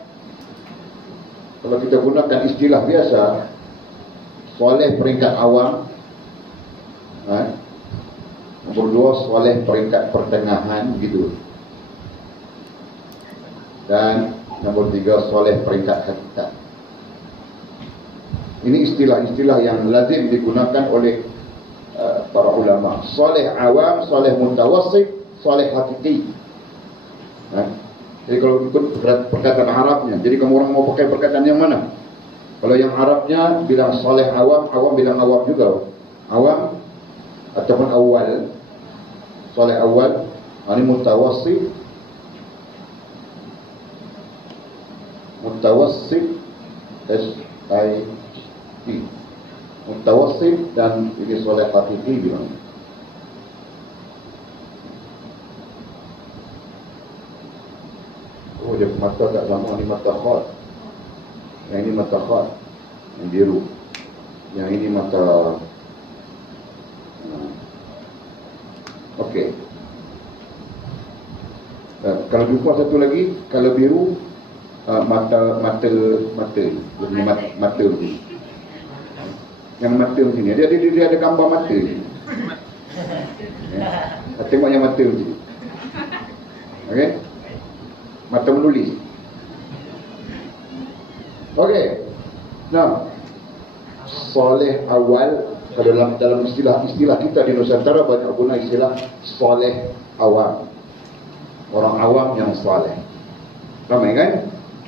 kalau kita gunakan istilah biasa, saleh peringkat awam, nomor 2 saleh peringkat pertengahan gitu, dan nomor 3 saleh peringkat hakikat. Ini istilah-istilah yang lazim digunakan oleh para ulama. Saleh awam, saleh mutawassit, saleh hakiki. Jadi kalau ikut perkataan Arabnya, jadi kamu orang mau pakai perkataan yang mana? Kalau yang Arabnya bilang saleh awam, awam bilang awam juga. Awam ataupun awal. Saleh awal, ini mutawassit. Mutawassit S-I-T. Mutawassit, dan ini saleh hakiki bilang. Oh, dia mata tak sama, ini mata khad. Yang ini mata khad, yang biru. Yang ini mata okey. Kalau jumpa satu lagi, kalau biru mata begini. Yang mata sini, dia ada gambar mata. Tengok yang mata sini. Okey. Mata menulis. Okey. Nah, saleh awal, kalau dalam istilah kita di Nusantara banyak guna istilah saleh awam. Orang awam yang saleh. Ramai kan?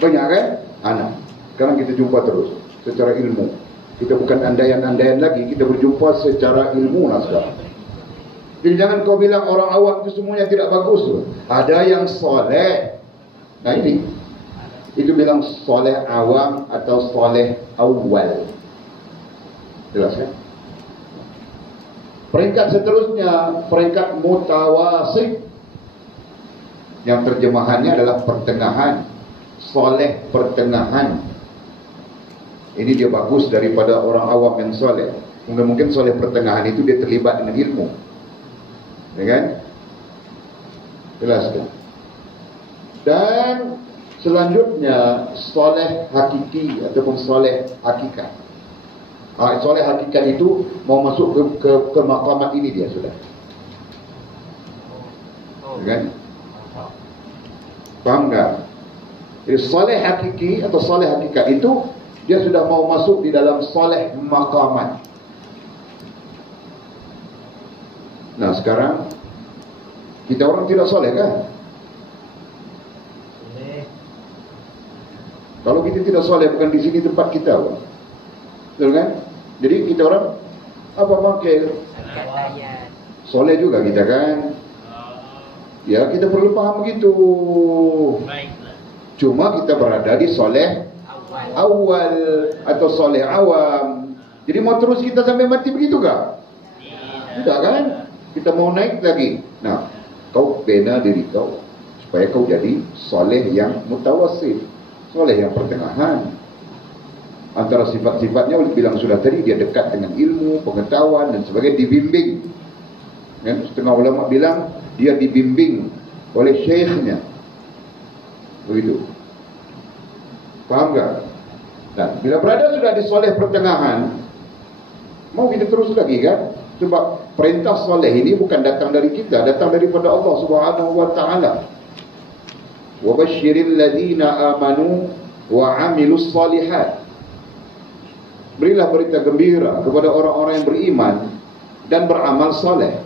Banyak kan? Anak. Sekarang kita jumpa terus secara ilmu. Kita bukan andaian-andaian lagi, kita berjumpa secara ilmu sekarang. Jadi jangan kau bilang orang awam itu semuanya tidak bagus. Ada yang saleh. Nah ini, itu bilang saleh awam atau saleh awal. Jelas kan? Peringkat seterusnya, peringkat mutawassit, yang terjemahannya adalah pertengahan. Saleh pertengahan. Ini dia bagus daripada orang awam yang saleh. Mungkin saleh pertengahan itu dia terlibat dengan ilmu. Ya kan? Jelas kan? Dan selanjutnya saleh hakiki ataupun saleh hakikat. Saleh hakikat itu mau masuk ke maqamat ini dia sudah. Ya kan? Faham tak? Jadi saleh hakiki atau saleh hakikat itu dia sudah mau masuk di dalam saleh maqamat. Nah sekarang kita orang tidak saleh kan? Kalau kita tidak soleh, bukan di sini tempat kita, Pak. Betul kan? Jadi kita orang apa pakai? Soleh juga kita kan? Ya, kita perlu paham begitu. Cuma kita berada di soleh awal atau soleh awam. Jadi mau terus kita sampai mati begitu kah? Tidak kan? Kita mau naik lagi. Nah, kau bina diri kau supaya kau jadi soleh yang mutawassit. Soleh yang pertengahan. Antara sifat-sifatnya bilang sudah tadi, dia dekat dengan ilmu, pengetahuan dan sebagainya, dibimbing. Dan setengah ulama bilang dia dibimbing oleh syekhnya. Begitu. Paham tak? Nah, bila berada sudah di soleh pertengahan, mau kita terus lagi kan? Sebab perintah soleh ini bukan datang dari kita, datang daripada Allah Subhanahu wa taala. وَبَشِّرِ الَّذِينَ آمَنُوا وَعَمِلُوا الصَّالِحَاتِ. Berilah berita gembira kepada orang-orang yang beriman dan beramal saleh.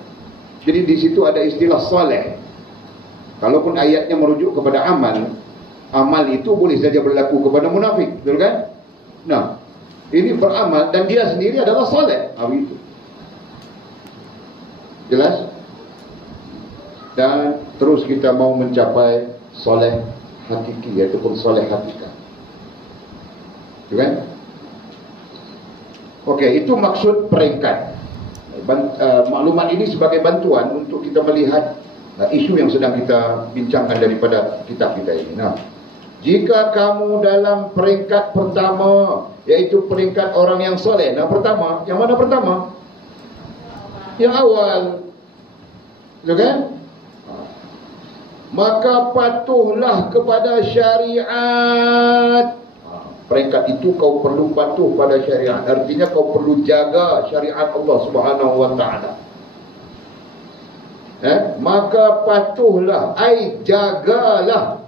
Jadi di situ ada istilah saleh. Kalaupun ayatnya merujuk kepada amal, amal itu boleh saja berlaku kepada munafik, betul kan? Nah, ini beramal dan dia sendiri adalah saleh. Begitu. Jelas? Dan terus kita mau mencapai soleh hakiki, ataupun soleh hakikat. Itu kan? Okey, itu maksud peringkat. Maklumat ini sebagai bantuan untuk kita melihat isu yang sedang kita bincangkan daripada kitab kita ini. Nah, jika kamu dalam peringkat pertama, yaitu peringkat orang yang soleh. Nah, pertama, yang mana pertama? Yang awal, betul kan? Maka patuhlah kepada syariat. Peringkat itu kau perlu patuh pada syariat. Artinya kau perlu jaga syariat Allah Subhanahu wa ta'ala. Maka patuhlah, ai jagalah.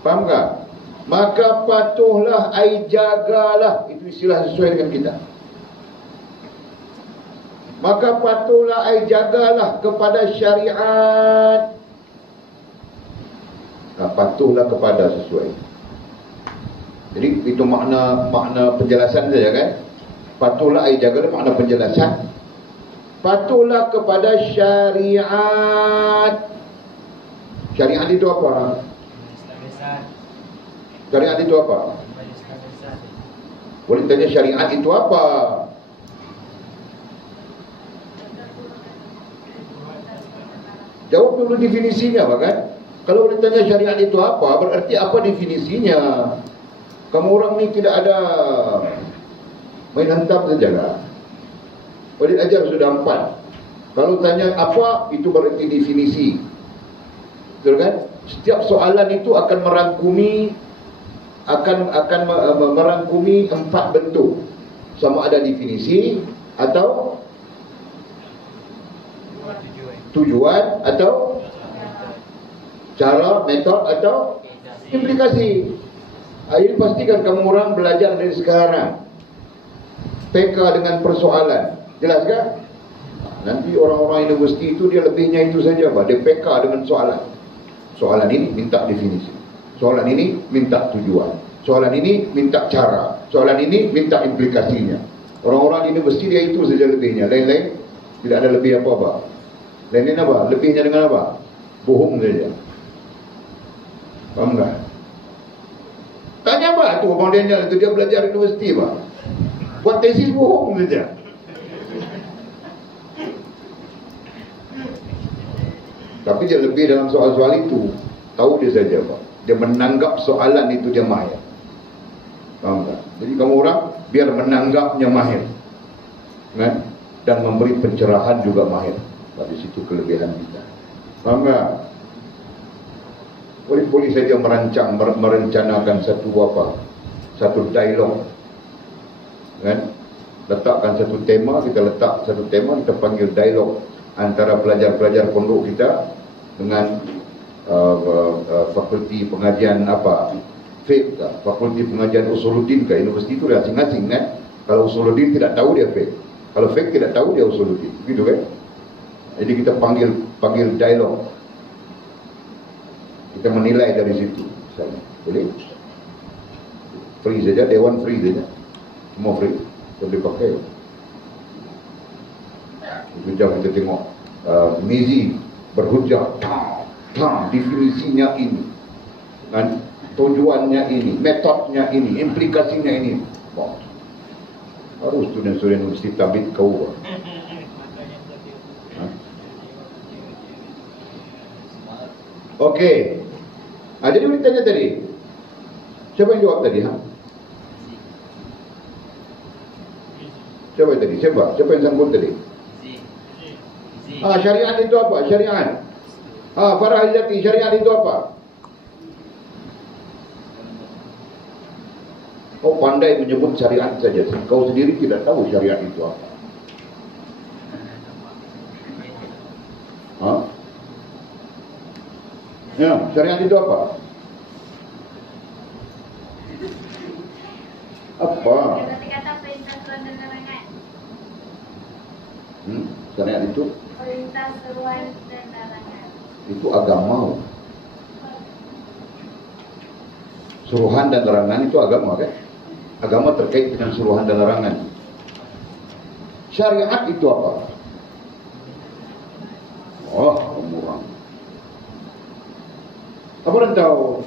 Faham tak? Maka patuhlah, ai jagalah. Itu istilah sesuai dengan kita. Maka patuhlah, ai jagalah kepada syariat. Patuhlah kepada sesuai. Jadi itu makna penjelasan saja kan. Patuhlah, ai jagalah, makna penjelasan. Patuhlah kepada syariat. Syariat itu apa? Syariat itu apa? Boleh tanya syariat itu apa? Jawab dulu definisinya, kan? Kalau boleh tanya syariat itu apa, berarti apa definisinya? Kamu orang ni tidak ada main hantam saja lah. Boleh ajar sudah 4. Kalau tanya apa, itu berarti definisi. Betul kan? Setiap soalan itu akan merangkumi merangkumi 4 bentuk. Sama ada definisi atau tujuan atau cara, metode atau implikasi. Ini pastikan kamu orang belajar dari sekarang. PK dengan persoalan. Jelas kan? Nanti orang-orang universiti itu dia lebihnya itu saja, Pak. Dia PK dengan soalan. Soalan ini minta definisi. Soalan ini minta tujuan. Soalan ini minta cara. Soalan ini minta implikasinya. Orang-orang di universiti dia itu saja lebihnya. Lain-lain tidak ada lebih apa-apa. Lain-lain apa? Lebihnya dengan apa? Bohong saja. Faham tak? Tanya apa tu Abang Daniel itu, dia belajar di universiti, Pak. Buat tesis bohong saja. Tapi dia lebih dalam soal-soal itu. Tahu dia saja, Pak. Dia menanggap soalan itu dia mahir. Faham tak? Jadi kamu orang biar menanggapnya mahir, kan? Dan memberi pencerahan juga mahir. Pada situ kelebihan kita. Faham tak? Boleh saja merencanakan satu dialog, kan? Letakkan satu tema, kita panggil dialog antara pelajar-pelajar pondok kita dengan fakulti pengajian fiqh, fakulti pengajian usuluddin ke universiti itu dah asing-asing kan. Kalau usuluddin tidak tahu dia fiqh, kalau fiqh tidak tahu dia usuluddin, begitu kan. Jadi kita panggil dialog, kita menilai dari situ misalnya. Boleh free saja, dewan free saja, semua free, boleh pakai. Itu jangan kita tengok Mizi berhujah, definisinya ini, kan? Tujuannya ini, metodenya ini, implikasinya ini. Wah, harus student-student universiti tabit kau. Okey. Jadi boleh tanya tadi. Siapa yang jawab tadi? Siapa tadi? Siapa yang sambung tadi? Syariat itu apa? Syariat. Farah Izzati, syariat itu apa? Kau pandai menyebut syariat saja. Kau sendiri tidak tahu syariat itu apa. Ya, syariat itu apa? Apa? Kata perintah seruan dan larangan. Syariat itu? Perintah seruan dan larangan. Itu agama. Suruhan dan larangan itu agama, kan? Agama terkait dengan suruhan dan larangan. Syariat itu apa? Orang. Apa orang tahu?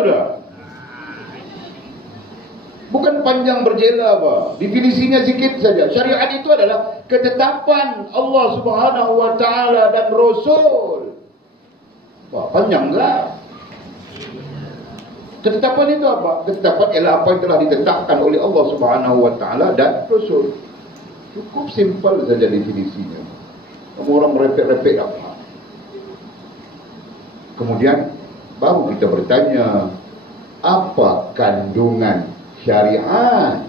sudah. Bukan panjang berjela, Pak. Definisinya sikit saja. Syariat itu adalah ketetapan Allah Subhanahu wa taala dan Rasul. Wah, panjang enggak? Ketetapan itu apa? Ketetapan ialah apa yang telah ditetapkan oleh Allah Subhanahu wa taala dan Rasul. Cukup simpel saja definisinya. Kamu orang merepek-repek apa? Kemudian baru kita bertanya, apa kandungan syariat?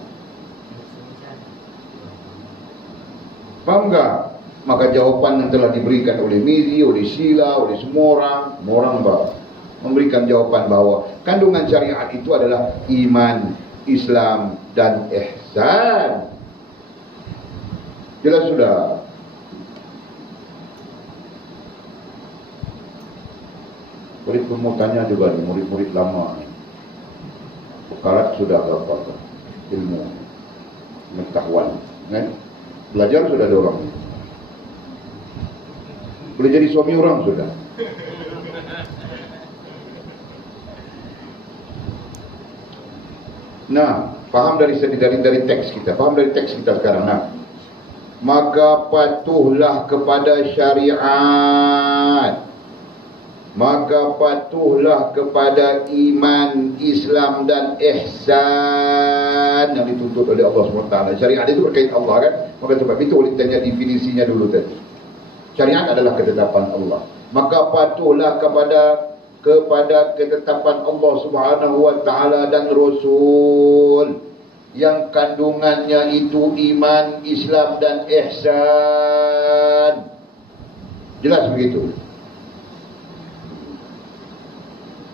Faham tak? Maka jawapan yang telah diberikan oleh Mizi, oleh Sila, oleh semua orang memberikan jawapan bahawa kandungan syariat itu adalah iman, Islam dan ihsan. Jelas sudah. Murid mau tanya juga nih, murid-murid lama nih. Pekarat sudah dapat ilmu pengetahuan, kan? Belajar sudah ada orang. Boleh jadi suami orang sudah. Nah, paham dari teks kita. Paham dari teks kita sekarang. Nah, maka patuhlah kepada syariat. Maka patuhlah kepada iman, Islam dan ihsan yang dituntut oleh Allah SWT. Syariat itu berkait Allah, kan? Maka sebab itu boleh tanya definisinya dulu tadi. Syariat adalah ketetapan Allah. Maka patuhlah kepada ketetapan Allah Subhanahu wa taala dan Rasul yang kandungannya itu iman, Islam dan ihsan. Jelas begitu?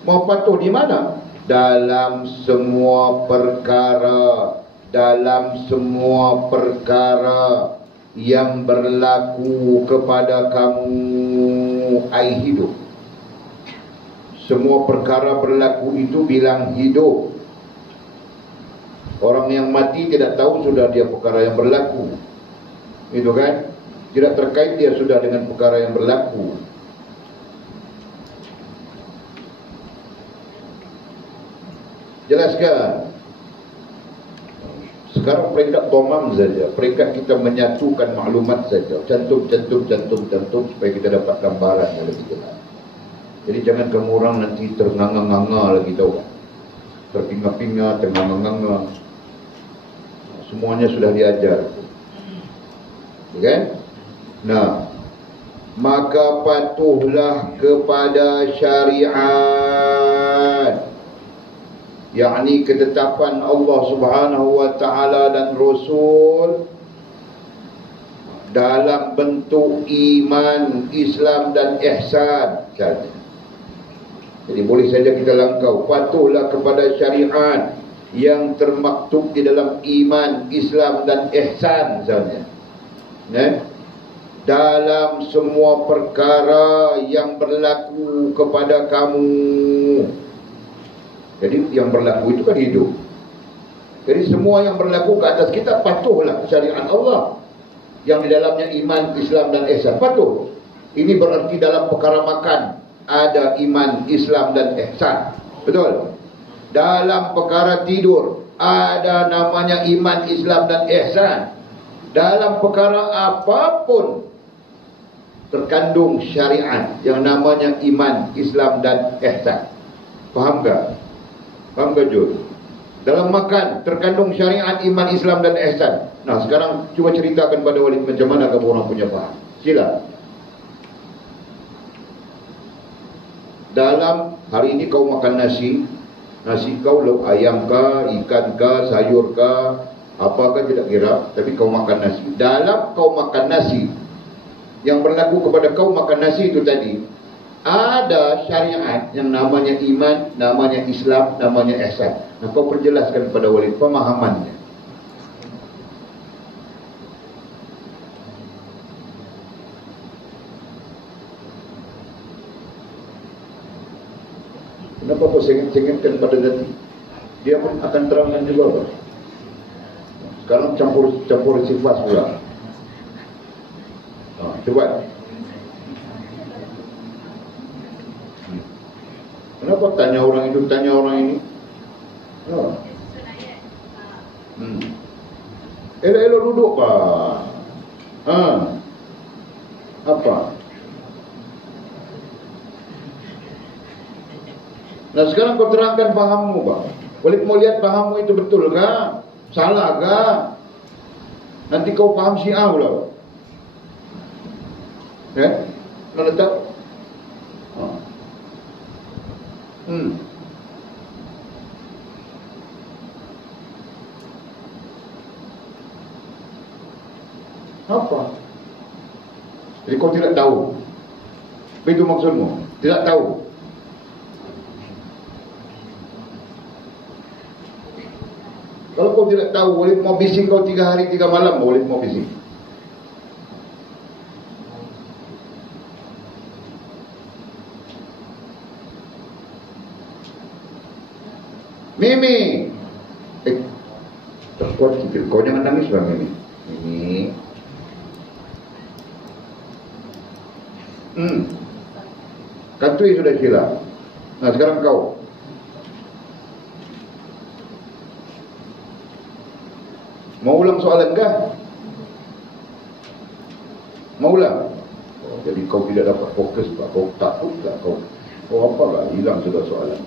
Mau patuh di mana? Dalam semua perkara yang berlaku kepada kamu ai hidup. Semua perkara berlaku itu bilang hidup. Orang yang mati tidak tahu sudah dia perkara yang berlaku. Itu kan? Tidak terkait dia sudah dengan perkara yang berlaku. Jelaskan. Sekarang peringkat domam saja. Peringkat kita menyatukan maklumat saja. Cantum supaya kita dapat gambaran yang lebih jelas. Jadi jangan kamu orang nanti ternganga-nganga lagi tahu. Terpinga-pinga, ternganga-nganga. Semuanya sudah diajar. Ya kan? Nah, maka patuhlah kepada syariat, yakni ketetapan Allah Subhanahu wa taala dan Rasul dalam bentuk iman, Islam dan ihsan saja. Jadi boleh saja kita langkau, patuhlah kepada syariat yang termaktub di dalam iman, Islam dan ihsan saja. Dalam semua perkara yang berlaku kepada kamu. Jadi yang berlaku itu kan hidup. Jadi semua yang berlaku ke atas kita, patuhlah syariat Allah yang di dalamnya iman, Islam dan ihsan. Patuh. Ini berarti dalam perkara makan ada iman, Islam dan ihsan. Betul? Dalam perkara tidur ada namanya iman, Islam dan ihsan. Dalam perkara apapun terkandung syariat yang namanya iman, Islam dan ihsan. Faham tak? Faham tak, Jul? Dalam makan terkandung syariat, iman, Islam dan ihsan. Nah, sekarang cuba ceritakan pada Walid macam mana kamu orang punya faham. Sila. Dalam hari ini kau makan nasi kau lauk ayam kah, ikan kah, sayur kah, apakah tidak kira, tapi kau makan nasi. Dalam kau makan nasi, yang berlaku kepada kau makan nasi itu tadi, ada syariat yang namanya iman, namanya Islam, namanya ihsan. Nah, kau perjelaskan kepada Walid pemahamannya. Kenapa kau sengit-sengitkan pada nanti? Dia pun akan terangkan juga, Pak. Sekarang campur sifat pula. Coba. Kenapa Kenapa tanya orang itu, tanya orang ini? Oh. Susun ayat. Elok-elok duduk Pak. Apa? Nah sekarang kau terangkan fahammu Pak. Boleh mau lihat fahammu itu betul kah? Salah kah? Nanti kau faham Syiah pula. Nak letak? Apa? Jadi kau tidak tahu. Apa itu maksudmu? Tidak tahu. Kalau kau tidak tahu, boleh mau bising kau 3 hari 3 malam, boleh mau bising. Mimi, terkuat sikit. Kau jangan nangis lah Mimi. Mimi. Katui sudah hilang. Nah sekarang kau. Mau ulang soalan kah? Mau ulang? Oh, jadi kau tidak dapat fokus Pak. Kau takut tak kau? Oh apalah, hilang sudah soalan.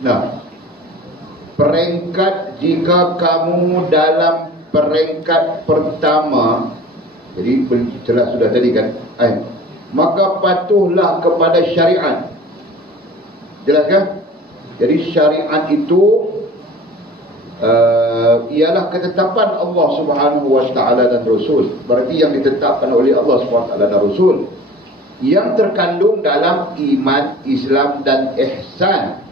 Nah, peringkat jika kamu dalam peringkat pertama, jadi jelas sudah tadi kan, maka patuhlah kepada syariat. Jelaskah? Jadi syariat itu ialah ketetapan Allah Subhanahu wa taala dan Rasul. Berarti yang ditetapkan oleh Allah Subhanahu wa taala dan Rasul, yang terkandung dalam iman, Islam dan ihsan.